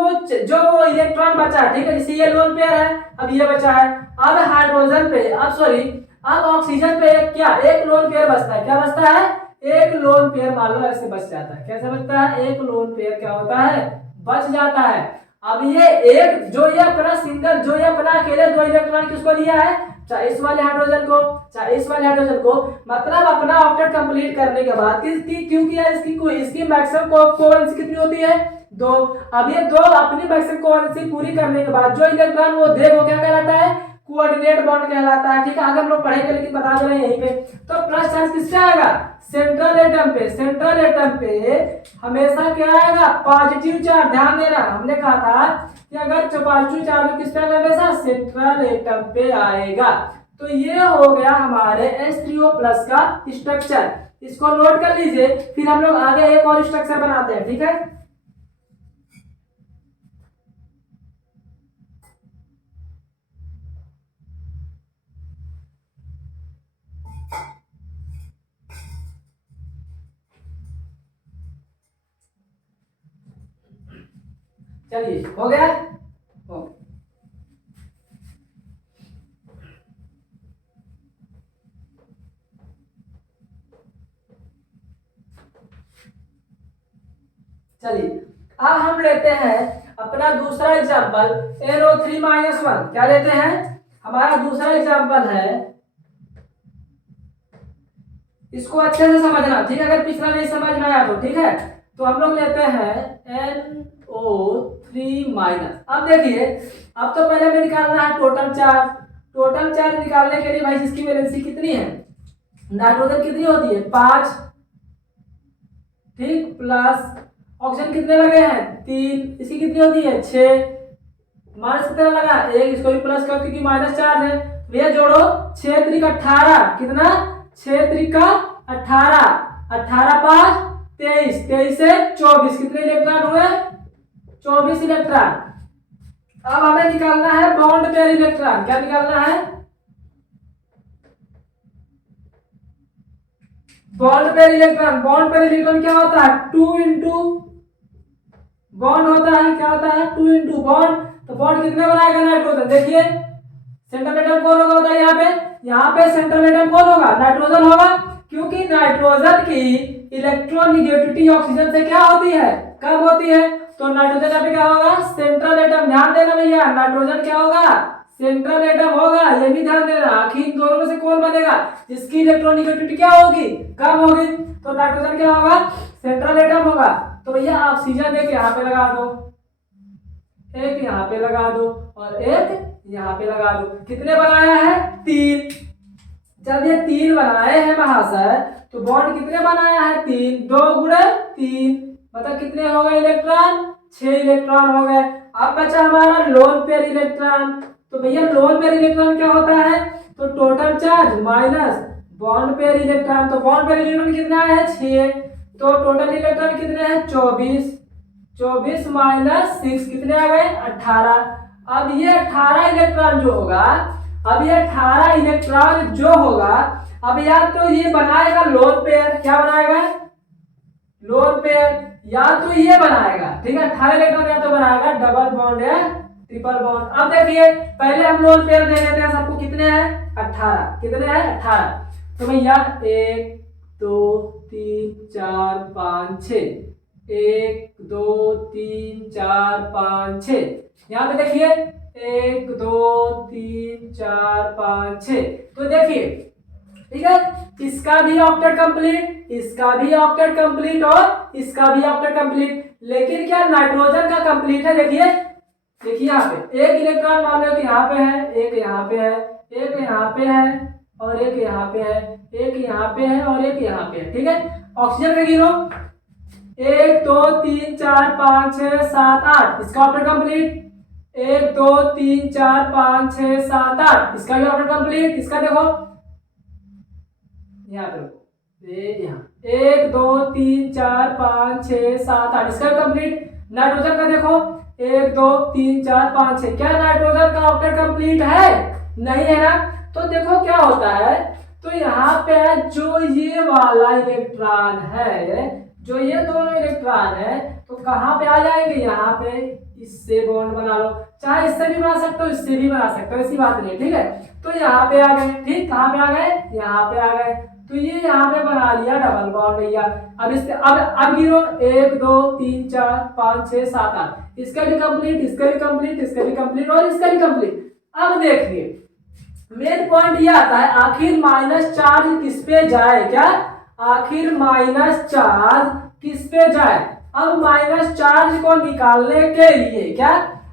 वो इलेक्ट्रॉन बचा, ठीक है, जैसे ये लोन पेयर है, अब ये बचा है। अब हाइड्रोजन पे, अब ऑक्सीजन पे एक लोन पेयर बचता है। क्या बचता है? एक लोन पेयर, मान लो ऐसे बच जाता है। कैसे बचता है? एक लोन पेयर क्या होता है? बच जाता है। अब ये एक जो ये अपना सिंगल, जो ये अपना अकेले 2 इलेक्ट्रॉन किसको दिया है? चाहे इस वाले हाइड्रोजन को, चाहे इस वाले हाइड्रोजन को, मतलब अपना ऑक्टेट कंप्लीट करने के बाद क्योंकि इसकी मैक्सिमम कोवैलेंसी कितनी होती है? दो। अब ये दो अपनी मैक्सिमम कोवेलेंसी पूरी करने के बाद जो इलेक्ट्रॉन वो दे वो क्या कहलाता है, कोऑर्डिनेट बॉन्ड कहलाता है। ठीक है, आगे हम लोग पढ़ेंगे लेकिन बता दे रहे हैं यहीं पे। तो प्लस चार्ज किससे आएगा, सेंट्रल एटम पे। सेंट्रल एटम पे हमेशा क्या आएगा, पॉजिटिव चार्ज। ध्यान देना, हमने कहा था कि अगर पॉजिटिव चार्ज किस पे आएगा, हमेशा सेंट्रल एटम पे आएगा। तो ये हो गया हमारे H3O प्लस का स्ट्रक्चर, इसको नोट कर लीजिए। फिर हम लोग आगे एक और स्ट्रक्चर बनाते हैं। ठीक है, चलिए हो गया। हो चलिए अब हम लेते हैं अपना दूसरा एग्जांपल NO3-1। क्या लेते हैं, हमारा दूसरा एग्जांपल है, इसको अच्छे से समझना। ठीक है, अगर पिछला नहीं समझ में आया तो ठीक है। तो हम लोग लेते हैं NO3-। अब देखिए, अब तो पहले हमें निकालना है टोटल चार्ज। टोटल चार्ज निकालने के लिए भाई इसकी वैलेंसी कितनी है, नाइट्रोजन कितनी होती है, 5। ठीक, प्लस ऑक्सीजन कितने लगे हैं, 3, इसकी कितनी होती है, 6। माइनस कितना लगा, 1, इसको भी प्लस करो क्योंकि माइनस चार्ज है। भैया जोड़ो, 6 त्रिक 18, कितना, 6 त्रिक 18, 18 5 23, 23 से 24, कितने इलेक्ट्रॉन हुए, 24 इलेक्ट्रॉन। अब हमें निकालना है बॉन्ड पेयर इलेक्ट्रॉन। क्या निकालना है, bond pair electron. Bond pair electron क्या होता है, 2 इंटू बॉन्ड होता है। क्या होता है, 2 इंटू बॉन्ड। तो बॉन्ड कितने बनाएगा नाइट्रोजन, देखिए सेंट्रल एटम कौन होगा बताइए, यहाँ पे सेंट्रल एटम कौन होगा, नाइट्रोजन होगा। क्योंकि नाइट्रोजन की इलेक्ट्रोनिगेटिविटी ऑक्सीजन से क्या होती है, कम होती है। तो नाइट्रोजन यहाँ पे क्या होगा, सेंट्रल एटम। ध्यान देना भैया, नाइट्रोजन क्या होगा, सेंट्रल एटम होगा, ये भी ध्यान देना। आखिर इन दोनों में से कौन बनेगा, जिसकी इलेक्ट्रोनिगेटिविटी क्या होगी, कम होगी। तो नाइट्रोजन क्या होगा, सेंट्रल एटम होगा। तो भैया ऑक्सीजन एक यहाँ पे लगा दो, एक यहाँ पे लगा दो और एक यहाँ पे लगा दो। कितने बनाया है, 3। जब ये 3 बनाए हैं महाशय, तो बॉन्ड कितने बनाया है, 3, 2 गुणे 3, मतलब कितने हो गए इलेक्ट्रॉन, 6 इलेक्ट्रॉन हो गए। अब बचा हमारा लोन पेयर इलेक्ट्रॉन। तो भैया लोन पेयर इलेक्ट्रॉन क्या होता है, तो total charge minus bond pair electron. तो बॉन्ड पेयर इलेक्ट्रॉन कितना है, 6। तो टोटल इलेक्ट्रॉन कितने हैं, 24। 24 माइनस 6 कितने आ गए, 18। अब ये 18 इलेक्ट्रॉन जो होगा, अब ये 18 इलेक्ट्रॉन जो होगा, अब या तो ये बनाएगा लोन पेयर। क्या बनाएगा, लोन पेयर, या तो ये बनाएगा। ठीक है, 18 इलेक्ट्रॉन या तो बनाएगा डबल बॉन्ड या ट्रिपल बॉन्ड। अब देखिए पहले हम लोन पेयर दे देते हैं सबको, कितने हैं, 18। कितने हैं, 18। तो भैया 1 2 3 4 5 6, 1 2 3 4 5 6। यहाँ पे देखिए 1 2 3 4 5 6। तो देखिए ठीक है, इसका भी ऑक्टेट कंप्लीट, इसका भी ऑक्टेट कंप्लीट और इसका भी ऑक्टेट कंप्लीट। लेकिन क्या नाइट्रोजन का कंप्लीट है, देखिए देखिए यहाँ पे एक इलेक्ट्रॉन मान लो कि यहाँ पे है, एक यहाँ पे है, एक यहाँ पे है और एक यहाँ पे है, एक यहाँ पे है और एक यहाँ पे है। ठीक है, ऑक्सीजन का गिनो 1 2 3 4 5 6 7 8, इसका ऑक्टेट कंप्लीट। 1 2 3 4 5 6 7 8, इसका भी ऑक्टेट कंप्लीट। इसका देखो यहाँ पे यहाँ 1 2 3 4 5 6 7 8, इसका भी कंप्लीट। नाइट्रोजन का देखो 1 2 3 4 5 6, क्या नाइट्रोजन का ऑक्टेट कंप्लीट है, नहीं है ना। तो देखो क्या होता है, तो यहाँ पे जो ये वाला इलेक्ट्रॉन है, जो ये दोनों इलेक्ट्रॉन है, तो कहाँ पे आ जाएंगे, यहाँ पे इससे बॉन्ड बना लो। चाहे इससे भी बना सकते हो, इससे भी बना सकते हो, ऐसी बात नहीं। ठीक है, तो यहाँ पे आ गए। ठीक, कहाँ पे आ गए, यहाँ पे आ गए। तो ये यहाँ पे बना लिया डबल बॉन्ड भैया। अब इससे अब गिनो 1 2 3 4 5 6 7 8, इसका भी कंप्लीट, इसका भी कंप्लीट, इसका भी कंप्लीट और इसका भी कंप्लीट। अब देखिए मेन पॉइंट ये आता है, आखिर माइनस चार्ज किस पे जाए, क्या आखिर माइनस चार्ज किस पे जाए। अब माइनस चार्ज को निकालने के लिए क्या,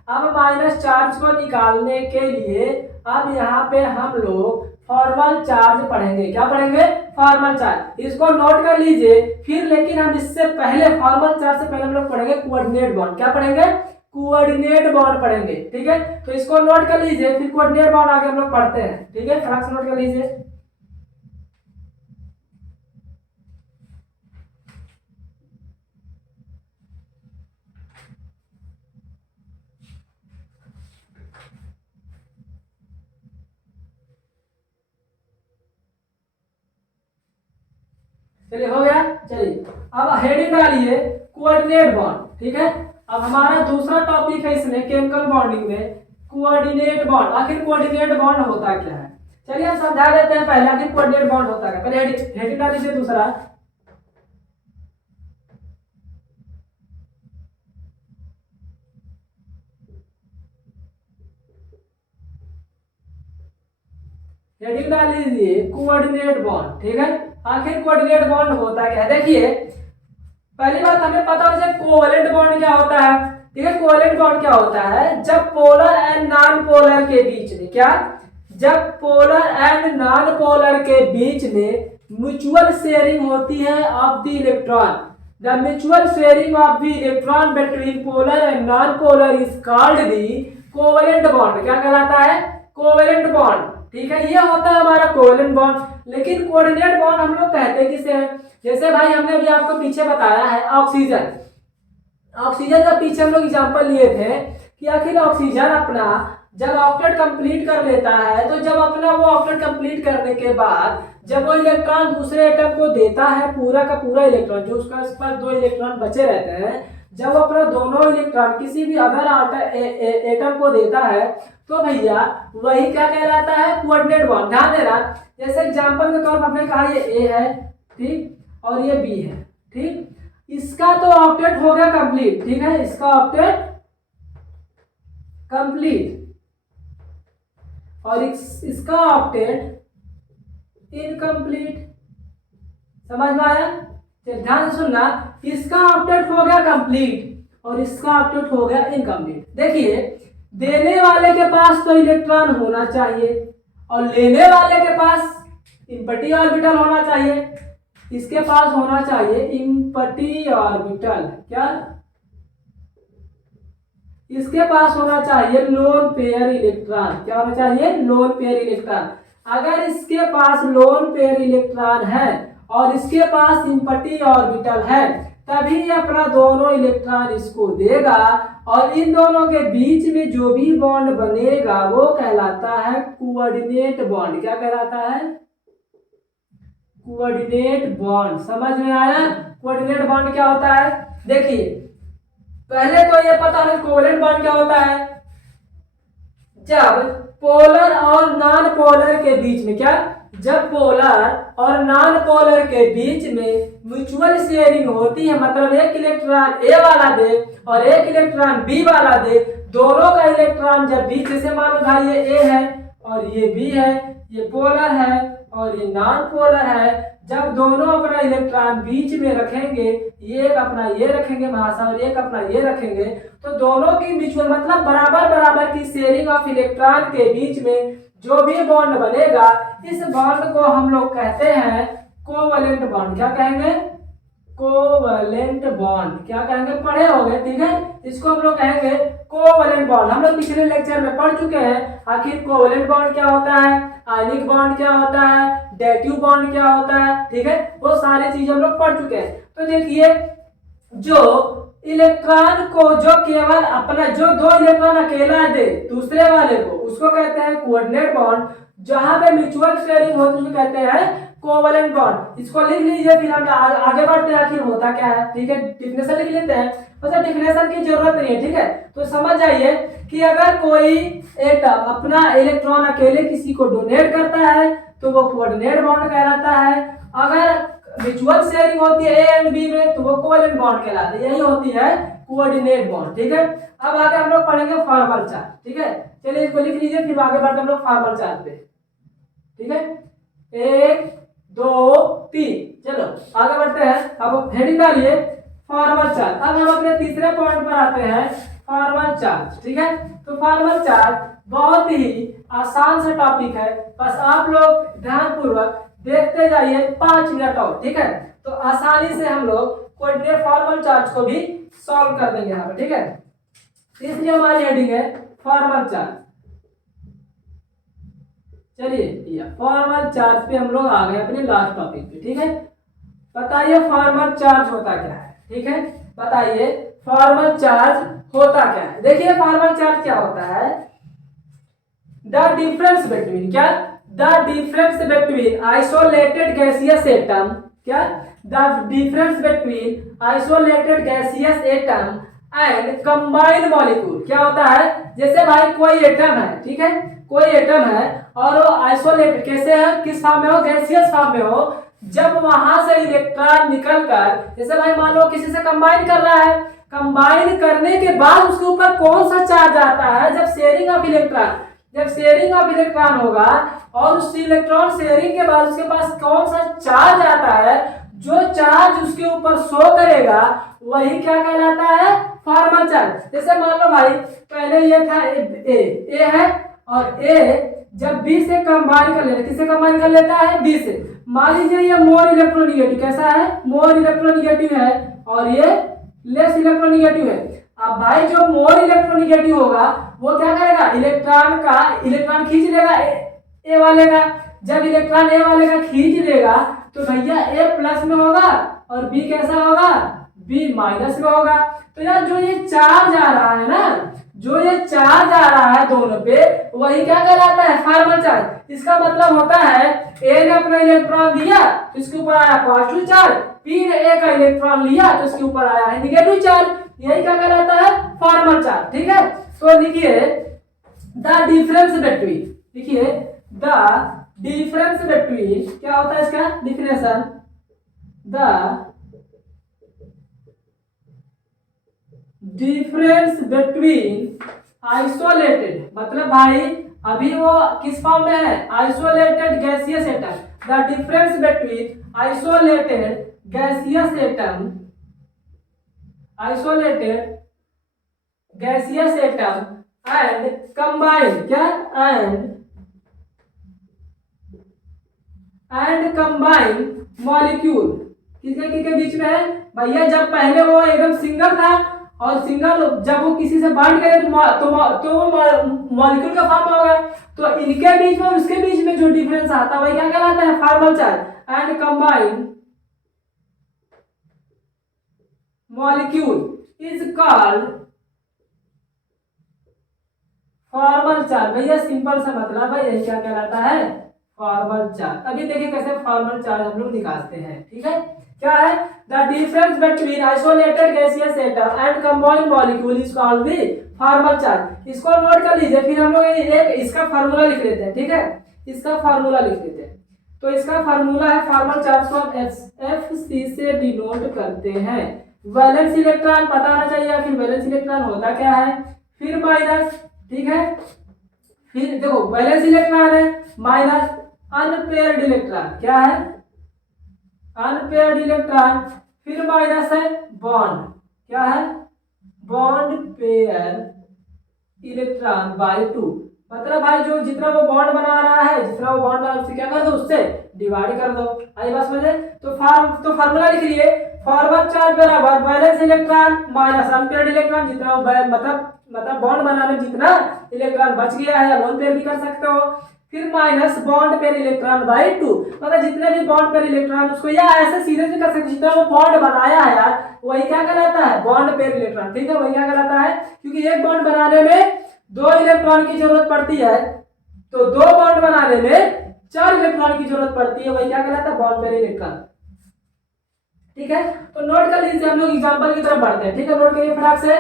अब माइनस चार्ज को निकालने के लिए अब यहाँ पे हम लोग फॉर्मल चार्ज पढ़ेंगे। क्या पढ़ेंगे? Formal charge. इसको नोट कर लीजिए। फिर लेकिन हम इससे पहले फॉर्मल चार्ज से पहले हम लोग पढ़ेंगे कोऑर्डिनेट बॉन्ड। क्या पढ़ेंगे? कोऑर्डिनेट बॉन्ड पढ़ेंगे। ठीक है, तो इसको नोट कर लीजिए, फिर कोऑर्डिनेट बॉन्ड आगे हम लोग पढ़ते हैं। ठीक है, फटाक से नोट कर लीजिए। चलिए हो गया। चलिए अब हेडिंग डालिए कोऑर्डिनेट बॉन्ड। ठीक है, अब हमारा दूसरा टॉपिक है इसमें केमिकल बॉन्डिंग में कोऑर्डिनेट बॉन्ड। आखिर कोऑर्डिनेट बॉन्ड होता क्या है? चलिए हम समझा देते हैं पहले आखिर कोऑर्डिनेट बॉन्ड होता है। पहले हेडिंग डाल दीजिए दूसरा। हेडिंग डाल लीजिए कोऑर्डिनेट बॉन्ड। ठीक है, आखिर कोऑर्डिनेट बॉन्ड होता क्या है? देखिए पहली बात हमें पता होना चाहिए कोवैलेंट बॉन्ड क्या होता है। ठीक है, कोवैलेंट बॉन्ड क्या होता है? जब पोलर एंड नॉन पोलर के बीच में क्या, जब पोलर एंड नॉन पोलर के बीच में म्यूचुअल शेयरिंग होती है of the electron, the mutual sharing of the electron between polar and non polar is called the covalent bond. क्या कहलाता है? Covalent bond. ठीक है, ये होता है हमारा कोवैलेंट बॉन्ड। लेकिन कोऑर्डिनेट बॉन्ड हम लोग कहते किसे हैं? जैसे भाई हमने अभी आपको पीछे बताया है ऑक्सीजन। ऑक्सीजन का पीछे हम लोग एग्जांपल लिए थे कि आखिर ऑक्सीजन अपना जब ऑक्टेट कंप्लीट कर लेता है, तो जब अपना वो ऑक्टेट कंप्लीट करने के बाद जब वो इलेक्ट्रॉन दूसरे एटम को देता है, पूरा का पूरा इलेक्ट्रॉन जो उसका पास 2 इलेक्ट्रॉन बचे रहते हैं, जब वो अपना दोनों इलेक्ट्रॉन किसी भी अदर एटम को देता है, तो भैया वही क्या कहलाता है? Coordinate bond. ध्यान देना, जैसे एग्जांपल के तौर पर हमने कहा ये ए है, ठीक, और ये बी है। ठीक, इसका तो ऑक्टेट हो गया कंप्लीट। ठीक है, इसका ऑक्टेट कंप्लीट और इसका ऑक्टेट इनकम्प्लीट। समझ में आया? ध्यान से सुनना, इसका ऑक्टेट हो गया कंप्लीट और इसका ऑक्टेट हो गया इनकम्प्लीट। देखिए देने वाले के पास तो इलेक्ट्रॉन होना चाहिए और लेने वाले के पास इम्पटी ऑर्बिटल होना चाहिए। इसके पास होना चाहिए इम्पटी ऑर्बिटल। क्या? इसके पास होना चाहिए लोन पेयर इलेक्ट्रॉन। क्या होना चाहिए? Lone pair electron. अगर इसके पास लोन पेयर इलेक्ट्रॉन है और इसके पास इम्पटी ऑर्बिटल है, तभी अपना दोनों इलेक्ट्रॉन इसको देगा और इन दोनों के बीच में जो भी बॉन्ड बनेगा वो कहलाता है कोऑर्डिनेट बॉन्ड। क्या कहलाता है? Coordinate bond. समझ में आया? कोऑर्डिनेट बॉन्ड क्या होता है? देखिए पहले तो ये पता है कोवैलेंट बॉन्ड क्या होता है। जब पोलर और नॉन पोलर के बीच में क्या, जब पोलर और नॉन पोलर के बीच में म्यूचुअल शेयरिंग होती है, मतलब एक इलेक्ट्रॉन ए वाला दे और एक इलेक्ट्रॉन बी वाला दे, दोनों का इलेक्ट्रॉन जब बीच, जैसे मान लो भाई ये ए है और ये बी है, ये पोलर है और ये नॉन पोलर है, जब दोनों अपना इलेक्ट्रॉन बीच में रखेंगे, ये अपना ये रखेंगे भाषा और एक अपना ये रखेंगे, तो दोनों की म्यूचुअल मतलब बराबर बराबर की शेयरिंग ऑफ इलेक्ट्रॉन के बीच में जो भी बॉन्ड बनेगा, इस बॉन्ड को हम लोग कहते हैं कोवैलेंट बॉन्ड। क्या कहेंगे? Covalent bond. क्या कहेंगे? पढ़े होंगे। ठीक है, इसको हम लोग कहेंगे कोवैलेंट बॉन्ड। हम लोग पिछले लेक्चर में पढ़ चुके हैं आखिर कोवैलेंट बॉन्ड क्या होता है, आयनिक बॉन्ड क्या होता है, डेटिव बॉन्ड क्या होता है। ठीक है, वो सारी चीजें हम लोग पढ़ चुके हैं। तो देखिए जो इलेक्ट्रॉन को जो केवल अपना जो 2 इलेक्ट्रॉन अकेला दे दूसरे वाले को, उसको कहते हैं कोऑर्डिनेट बॉन्ड। जहां पे म्यूचुअल शेयरिंग होती है उसको कहते हैं कोवैलेंट बॉन्ड। इसको लिख लीजिए, फिर हम आगे बढ़ते हैं आखिर होता क्या है। ठीक है, डिफिनेशन लिख लेते हैं, मतलब डिफिनेशन की जरूरत नहीं है। ठीक है, तो समझ जाइए कि अगर कोई एटम अपना इलेक्ट्रॉन अकेले किसी को डोनेट करता है तो वो कोऑर्डिनेट बॉन्ड कहलाता है। अगर म्यूचुअल शेयरिंग होती है ए एंड बी में तो वो कोवैलेंट बॉन्ड कहलाता है। यही होती है कोऑर्डिनेट बॉन्ड। ठीक है, अब आगे हम लोग पढ़ेंगे फॉर्मल चार्ज। ठीक है, चलिए इसको लिख लीजिए, फिर आगे बढ़ते हम लोग फॉर्मल चार्ज पे। ठीक है, 1 2 3, चलो आगे बढ़ते हैं। अब हेडिंग डालिए फॉर्मल चार्ज। अब हम अपने तीसरे पॉइंट पर आते हैं, फॉर्मल चार्ज। ठीक है, तो फॉर्मल चार्ज बहुत ही आसान सा टॉपिक है, बस आप लोग ध्यानपूर्वक देखते जाइए 5 मिनट और। ठीक है, तो आसानी से हम लोग कोऑर्डिनेट फॉर्मल चार्ज को भी सॉल्व कर देंगे यहाँ पे। ठीक है, इसलिए हमारी हेडिंग है फॉर्मल चार्ज। चलिए फॉर्मल चार्ज पे हम लोग आ गए अपने लास्ट टॉपिक पे। ठीक है, बताइए फॉर्मल चार्ज होता क्या है। ठीक है, बताइए फॉर्मल चार्ज होता क्या है। देखिए फॉर्मल चार्ज क्या होता है, द डिफरेंस बिटवीन, क्या, the difference between isolated gaseous atom, क्या, the difference between isolated gaseous atom and combined molecule. क्या होता है, जैसे भाई कोई एटम है, ठीक है, कोई एटम है और वो आइसोलेटेड कैसे है, किस फॉर्म में हो, गैसियस फॉर्म में हो। जब वहां से इलेक्ट्रॉन निकलकर, जैसे भाई मान लो किसी से कंबाइन कर रहा है, कंबाइन करने के बाद उसके ऊपर कौन सा चार्ज आता है, जब शेयरिंग ऑफ इलेक्ट्रॉन, जब शेयरिंग ऑफ इलेक्ट्रॉन होगा और उस इलेक्ट्रॉन शेयरिंग के बाद उसके पास कौन सा चार्ज आता है, जो चार्ज उसके ऊपर शो करेगा वही क्या कहलाता है, फॉर्मल चार्ज। जैसे मान लो भाई पहले ये था ए है और ए जब बी से कंबाइन कर लेता, किससे कंबाइन कर लेता है, बी से। मान लीजिए ये मोर इलेक्ट्रोनिगेटिव, कैसा है, मोर इलेक्ट्रोनिगेटिव है और ये लेस इलेक्ट्रोनिगेटिव है। अब भाई जो मोर इलेक्ट्रोनिगेटिव होगा वो क्या करेगा, इलेक्ट्रॉन खींच लेगा ए वाले का। जब इलेक्ट्रॉन ए वाले का खींच लेगा तो भैया ए प्लस में होगा और बी कैसा होगा, बी माइनस में होगा। तो यार जो ये चार्ज आ रहा है ना, जो ये चार्ज आ रहा है दोनों पे, वही क्या कहलाता है, फॉर्मल चार्ज। इसका मतलब होता है ए ने अपना इलेक्ट्रॉन दिया तो इसके ऊपर आया पॉजिटिव चार्ज, बी ने ए का इलेक्ट्रॉन लिया तो इसके ऊपर आया है नेगेटिव चार्ज, यही क्या कहलाता है, फॉर्मल चार्ज। ठीक है, तो लिखिए द डिफरेंस बिटवीन, लिखिए द डिफरेंस बिटवीन, क्या होता है इसका definition, the difference between isolated, मतलब भाई अभी वो किस फॉर्म में है, isolated gaseous atom, the difference between isolated gaseous atom, isolated gaseous atom and combined, क्या, एंड कंबाइंड मॉलिक्यूल, किसके बीच में है भैया, जब पहले वो एकदम सिंगल था और सिंगल जब वो किसी से बाइंड करे तो वो मॉलिक्यूल का फॉर्म होगा। तो इनके बीच में उसके बीच में जो डिफरेंस आता है वही क्या कहलाता है, formal charge. And combined molecule is called formal charge. भैया सिंपल सा मतलब है यही क्या कहलाता है, फॉर्मल चार्ज। अभी देखिए कैसे फॉर्मल चार्ज हम लोग निकालते हैं। ठीक है, क्या है, the difference between isolated gaseous atom and combined molecule is called the formal charge. इसको नोट कर लीजिए, फिर हम लोग एक इसका फार्मूला लिख लेते हैं। ठीक है, इसका फार्मूला लिख लेते हैं। तो इसका फार्मूला है फॉर्मल चार्ज को हम FC से डिनोट करते हैं। वैलेंस इलेक्ट्रॉन पता होना चाहिए, फिर वैलेंस इलेक्ट्रॉन होता क्या है, फिर माइनस, ठीक है, फिर देखो वैलेंस इलेक्ट्रॉन है माइनस अनपेयर्ड इलेक्ट्रॉन, क्या है, अनपेयर्ड इलेक्ट्रॉन, फिर माइनस है बॉन्ड, क्या है, बॉन्ड पेयर इलेक्ट्रॉन बाय 2। मतलब भाई जो जितना वो बॉन्ड बना रहा है, जितना वो बॉन्ड बना उससे क्या कर दो, उससे डिवाइड कर दो। आई बात समझे, तो फार्मूला लिख लिए, फॉरवर्ड चार्ज बराबर valence electron minus unpaired electron, जितना मतलब बॉन्ड बनाने में जितना इलेक्ट्रॉन बच गया है, लोन पेयर भी कर सकते हो, फिर minus bond pair electron by 2। मतलब जितने भी बॉन्ड पेयर इलेक्ट्रॉन उसको या ऐसे सीधे भी कर सकते, जितना वो बॉन्ड बनाया है यार वही क्या कहलाता है, बॉन्ड पेयर इलेक्ट्रॉन। ठीक है, वही क्या कहलाता है, क्योंकि एक बॉन्ड बनाने में 2 इलेक्ट्रॉन की जरूरत पड़ती है, तो 2 बॉन्ड बनाने में 4 इलेक्ट्रॉन की जरूरत पड़ती है, वही क्या कहलाता है, बॉन्ड पेयर इलेक्ट्रॉन। ठीक है, तो नोट कर लीजिए, हम लोग एग्जांपल की तरफ बढ़ते हैं। ठीक है, नोट करिए फटाक से।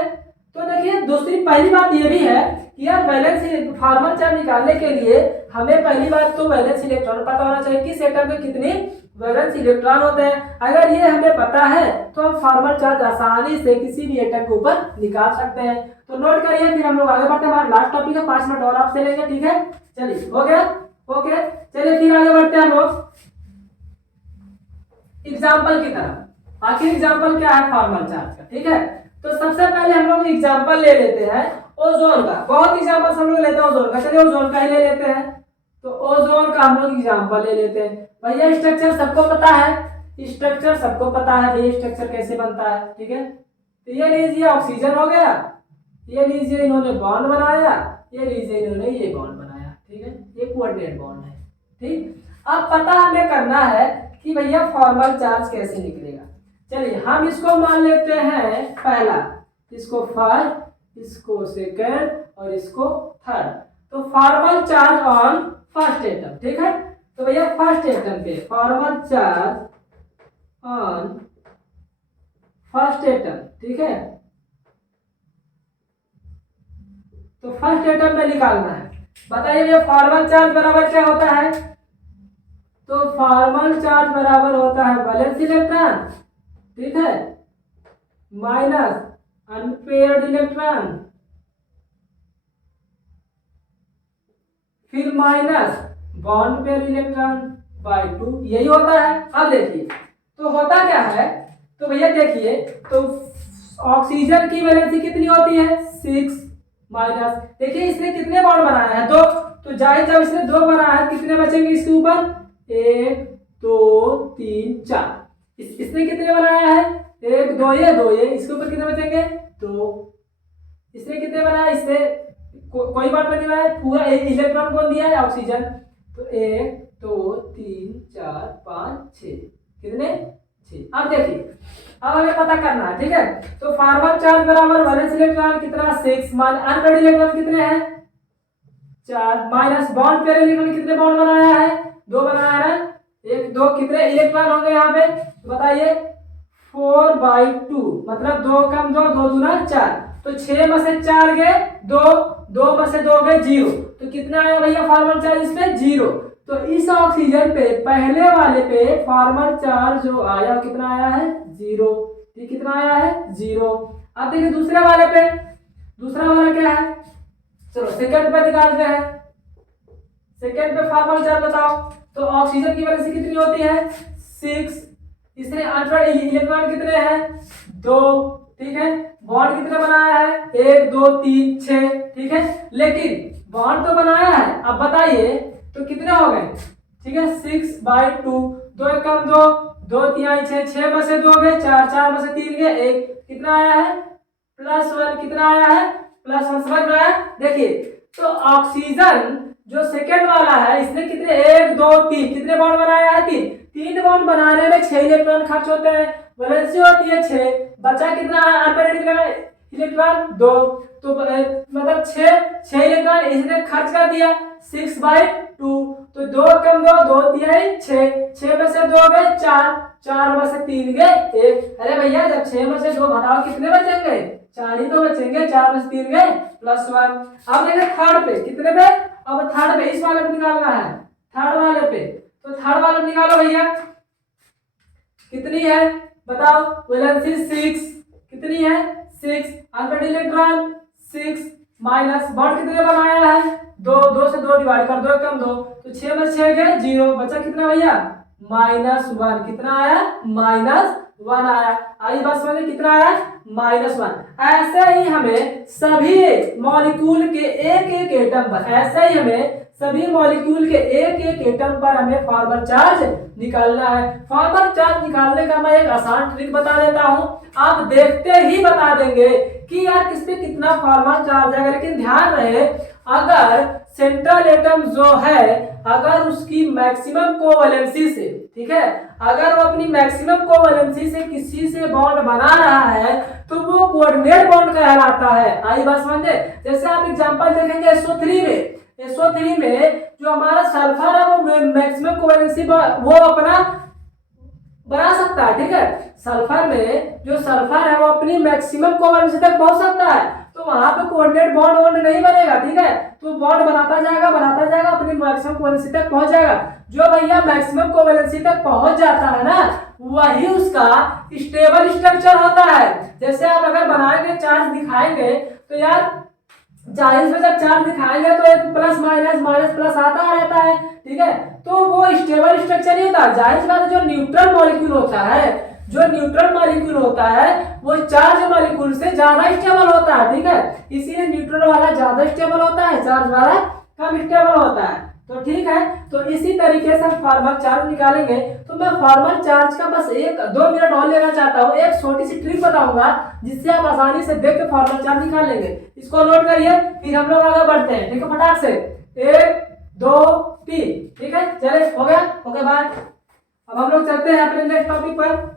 तो देखिए दूसरी पहली बात ये भी है कि यार वैलेंस फॉर्मल चार्ज निकालने के लिए हमें पहली बात तो वैलेंस इलेक्ट्रॉन पता होना चाहिए, किस एटम में कितनी वैलेंस इलेक्ट्रॉन होते हैं। अगर ये हमें पता है तो हम फॉर्मल चार्ज आसानी से किसी भी एटम के ऊपर निकाल सकते हैं। तो नोट करिए, फिर हम लोग आगे बढ़ते हैं। हमारा लास्ट टॉपिक है, 5 मिनट और आपसे लेंगे। ठीक है, चलिए हो गया, ओके, चलिए फिर आगे बढ़ते हैं हम लोग एग्जाम्पल की तरफ। आखिर एग्जाम्पल क्या है फॉर्मल चार्ज का, ठीक है। तो सबसे पहले हम लोग एग्जाम्पल ले लेते हैं ओजोन का। बहुत एग्जाम्पल हम लोग लेते हैं ओजोन का, चलिए ओजोन का ही ले लेते हैं। तो ओजोन का हम लोग एग्जाम्पल ले लेते हैं। भैया स्ट्रक्चर सबको पता है, स्ट्रक्चर सबको पता है भैया स्ट्रक्चर कैसे बनता है, ठीक है। तो ये लीजिए ऑक्सीजन हो गया, ये लीजिए इन्होंने बॉन्ड बनाया, ये लीजिए इन्होंने ये बॉन्ड बनाया, ठीक है। ये कोऑर्डिनेट बॉन्ड है, ठीक। अब पता हमें करना है कि भैया फॉर्मल चार्ज कैसे निकलेगा। चलिए हम इसको मान लेते हैं पहला, इसको फर्स्ट, इसको सेकंड और इसको थर्ड। तो formal charge on first atom, ठीक है। तो भैया फर्स्ट एटम पे formal charge on first atom, ठीक है। तो फर्स्ट एटम में निकालना है। बताइए भैया फॉर्मल चार्ज बराबर क्या होता है। तो फॉर्मल चार्ज बराबर होता है वैलेंस इलेक्ट्रॉन, ठीक है, माइनस अनपेयर्ड इलेक्ट्रॉन, फिर minus bond pair electron by 2, यही होता है। अब देखिए तो होता क्या है, तो भैया देखिए तो ऑक्सीजन की वैलेंसी कितनी होती है 6 माइनस, देखिए इसने कितने बॉन्ड बनाया है 2, तो जाहिर जब इसने 2 बनाया है कितने बचेंगे इसके ऊपर 1 2 3 4। इसने कितने बनाया है 1 2 ये इसके ऊपर कितने बचेंगे 2। इसने कितने बनाया, इससे कोई बात नहीं बनाया, पूरा इलेक्ट्रॉन कौन दिया है ऑक्सीजन। तो 1 2 3 4 5 6, कितने 6। अब देखिए अब हमें पता करना है, ठीक है। तो फॉर्मल चार्ज बराबर वैलेंस इलेक्ट्रॉन कितना 6 मान अनपेयर्ड इलेक्ट्रॉन कितने हैं 4 माइनस बॉन्ड पेयर इलेक्ट्रॉन कितने बॉन्ड बनाया है 2 बनाया है ना, 1 2 कितने इलेक्ट्रॉन होंगे यहाँ पे बताइए 4/2, मतलब 2 कम 2 2 दूना 4, तो 6 में से 4 गए 2, 2 में से 2 गए 0, तो कितना आया भैया फॉर्मल चार्ज इस पे 0। तो इस ऑक्सीजन पे पहले वाले पे फॉर्मल चार्ज जो आया कितना आया है 0, ये कितना आया है 0। अब देखिए दूसरे वाले पे, दूसरा वाला क्या है, चलो सेकंड पे निकालते हैं। सेकंड पे फॉर्मल चार्ज बताओ। तो ऑक्सीजन की वैलेंसी कितनी होती है 6, इसने अनपेयर्ड इलेक्ट्रॉन कितने हैं 2, ठीक है। बॉन्ड कितने बनाया है 1 2 3 6, ठीक है। लेकिन बॉन्ड तो बनाया है, अब बताइए तो कितने हो गए, ठीक है 6/2, 2 कम 2 2 3 6, 6 में से 2 गए 4, 4 में से 3 गए 1, कितना आया है +1, कितना आया है +1, समझ में आया। देखिए तो ऑक्सीजन जो सेकंड वाला है इसने कितने 1 2 3 कितने बॉन्ड बनाया है 3 बॉन्ड बनाने में 6 इलेक्ट्रॉन खर्च होते हैं, वैलेंसी होती है 6, बचा कितना है अनपेयर्ड इलेक्ट्रॉन 2, तो मतलब 6 इलेक्ट्रॉन इसने खर्च कर दिया 6/2, तो 2 कम 2 2 3 6, 6 में से 2 गए 4, 4 में से 3 गए 1। अरे भैया जब 6 में से 2 घटाओ कितने बचेंगे 4 ही तो बचेंगे, 4 में से 3 गए +1। अब देखिए थर्ड पे कितने पे, अब थर्ड पे इस वाले पे निकालना है, थर्ड वाले पे। तो थर्ड वाले पे निकालो भैया कितनी है बताओ, वैलेंसी 6 कितनी है 6, अनपेयर्ड इलेक्ट्रॉन 6 माइनस बॉन्ड कितने बनाया है 2, 2 से 2 डिवाइड कर 2 कम 2, तो 6 में 6 गए 0, बचा कितना भैया -1, कितना आया -1 आया। आई बात समझ कितना आया -1। ऐसे ही हमें सभी मॉलिक्यूल के एक एक एटम पर, ऐसे ही हमें सभी मॉलिक्यूल के एक एक एटम पर हमें फॉर्मल चार्ज निकालना है। फॉर्मल चार्ज निकालने का मैं एक आसान ट्रिक बता देता हूं, आप देखते ही बता देंगे कि यार किस पे कितना फॉर्मल चार्ज है। लेकिन ध्यान रहे अगर सेंट्रल एटम जो है अगर उसकी मैक्सिमम कोवैलेंसी से, ठीक है, अगर वो अपनी मैक्सिमम कोवैलेंसी से किसी से बॉन्ड बना रहा है तो वो कोऑर्डिनेट बॉन्ड कहलाता है। आई बात समझे। जैसे आप एग्जांपल देखेंगे SO3 में, SO3 में जो हमारा सल्फर है वो मैक्सिमम कोवैलेंसी वो अपना बना सकता है, ठीक है। सल्फर में जो सल्फर है वो अपनी मैक्सिमम कोवैलेंसी तक पहुंच सकता है, तो वहां पे कोऑर्डिनेट बॉन्ड नहीं बनेगा, ठीक है। तो बॉन्ड बनाता जाएगा अपनी मैक्सिमम कोवैलेंसी तक पहुंच जाएगा। जो भैया मैक्सिमम कोवैलेंसी तक पहुंच जाता है ना वही उसका स्टेबल स्ट्रक्चर होता है। जैसे आप अगर बनाएंगे चार्ज दिखाएंगे तो यार जाहिर में जब चार्ज दिखाएंगे तो एक प्लस माइनस माइनस प्लस आता रहता है, ठीक है। तो वो स्टेबल स्ट्रक्चर नहीं होता। जाहिर सी बात है जो न्यूट्रल मॉलिक्यूल होता है जो न्यूट्रल मॉलिक्यूल होता है वो चार्ज मॉलिक्यूल से ज्यादा स्टेबल होता है, ठीक है, इसीलिए न्यूट्रल वाला ज्यादा स्टेबल होता है, चार्ज वाला कम स्टेबल होता है। तो ठीक है, तो इसी तरीके से हम फॉर्मल चार्ज निकालेंगे। तो मैं फॉर्मल चार्ज का बस 1-2 मिनट और लेना चाहता हूँ, एक छोटी सी ट्रिक बताऊंगा जिससे आप आसानी से देख के फॉर्मल चार्ज निकाल लेंगे। इसको नोट करिए, फिर हम लोग आगे बढ़ते हैं, ठीक है, फटाक से 1-2-3, ठीक है, चले, हो गया, ओके बाय। अब हम लोग चलते हैं अपने नेक्स्ट टॉपिक पर।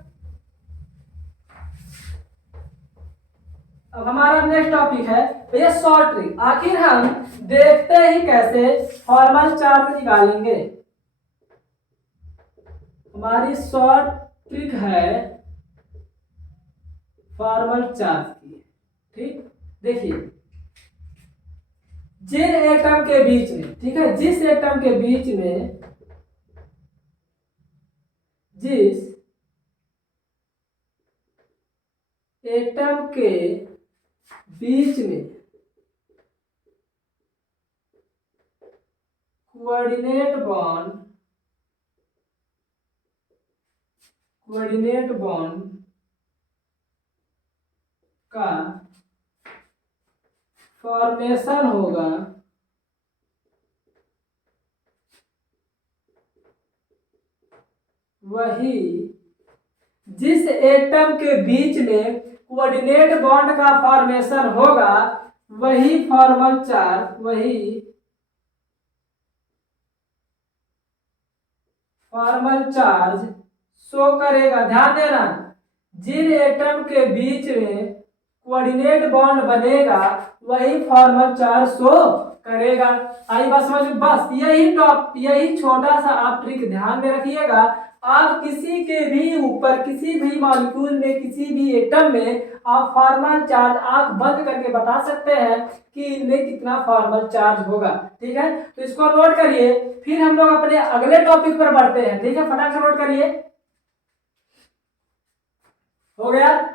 अब हमारा नेक्स्ट टॉपिक है भैया शॉर्ट ट्रिक। आखिर हम देखते ही कैसे फॉर्मल चार्ज निकालेंगे। हमारी शॉर्ट ट्रिक है फॉर्मल चार्ज की, ठीक, देखिए जिन एटम के बीच में, ठीक है, जिस एटम के बीच में, जिस एटम के बीच में कोऑर्डिनेट बॉन्ड का फॉर्मेशन होगा, वही, जिस एटम के बीच में कोऑर्डिनेट बॉन्ड का फॉर्मेशन होगा वही फॉर्मल चार्ज, वही फॉर्मल चार्ज शो करेगा। ध्यान देना, जिन एटम के बीच में कोऑर्डिनेट बॉन्ड बनेगा वही फॉर्मल चार्ज शो करेगा। आई बात समझ, बस यही छोटा सा आप ट्रिक ध्यान में रखिएगा। आप किसी के भी ऊपर, किसी भी मॉलिक्यूल में, किसी भी एटम में आप फॉर्मल चार्ज आंख बंद करके बता सकते हैं कि इनमें कितना फॉर्मल चार्ज होगा, ठीक है। तो इसको नोट करिए, फिर हम लोग अपने अगले टॉपिक पर बढ़ते हैं, ठीक है, फटाक से नोट करिए, हो गया।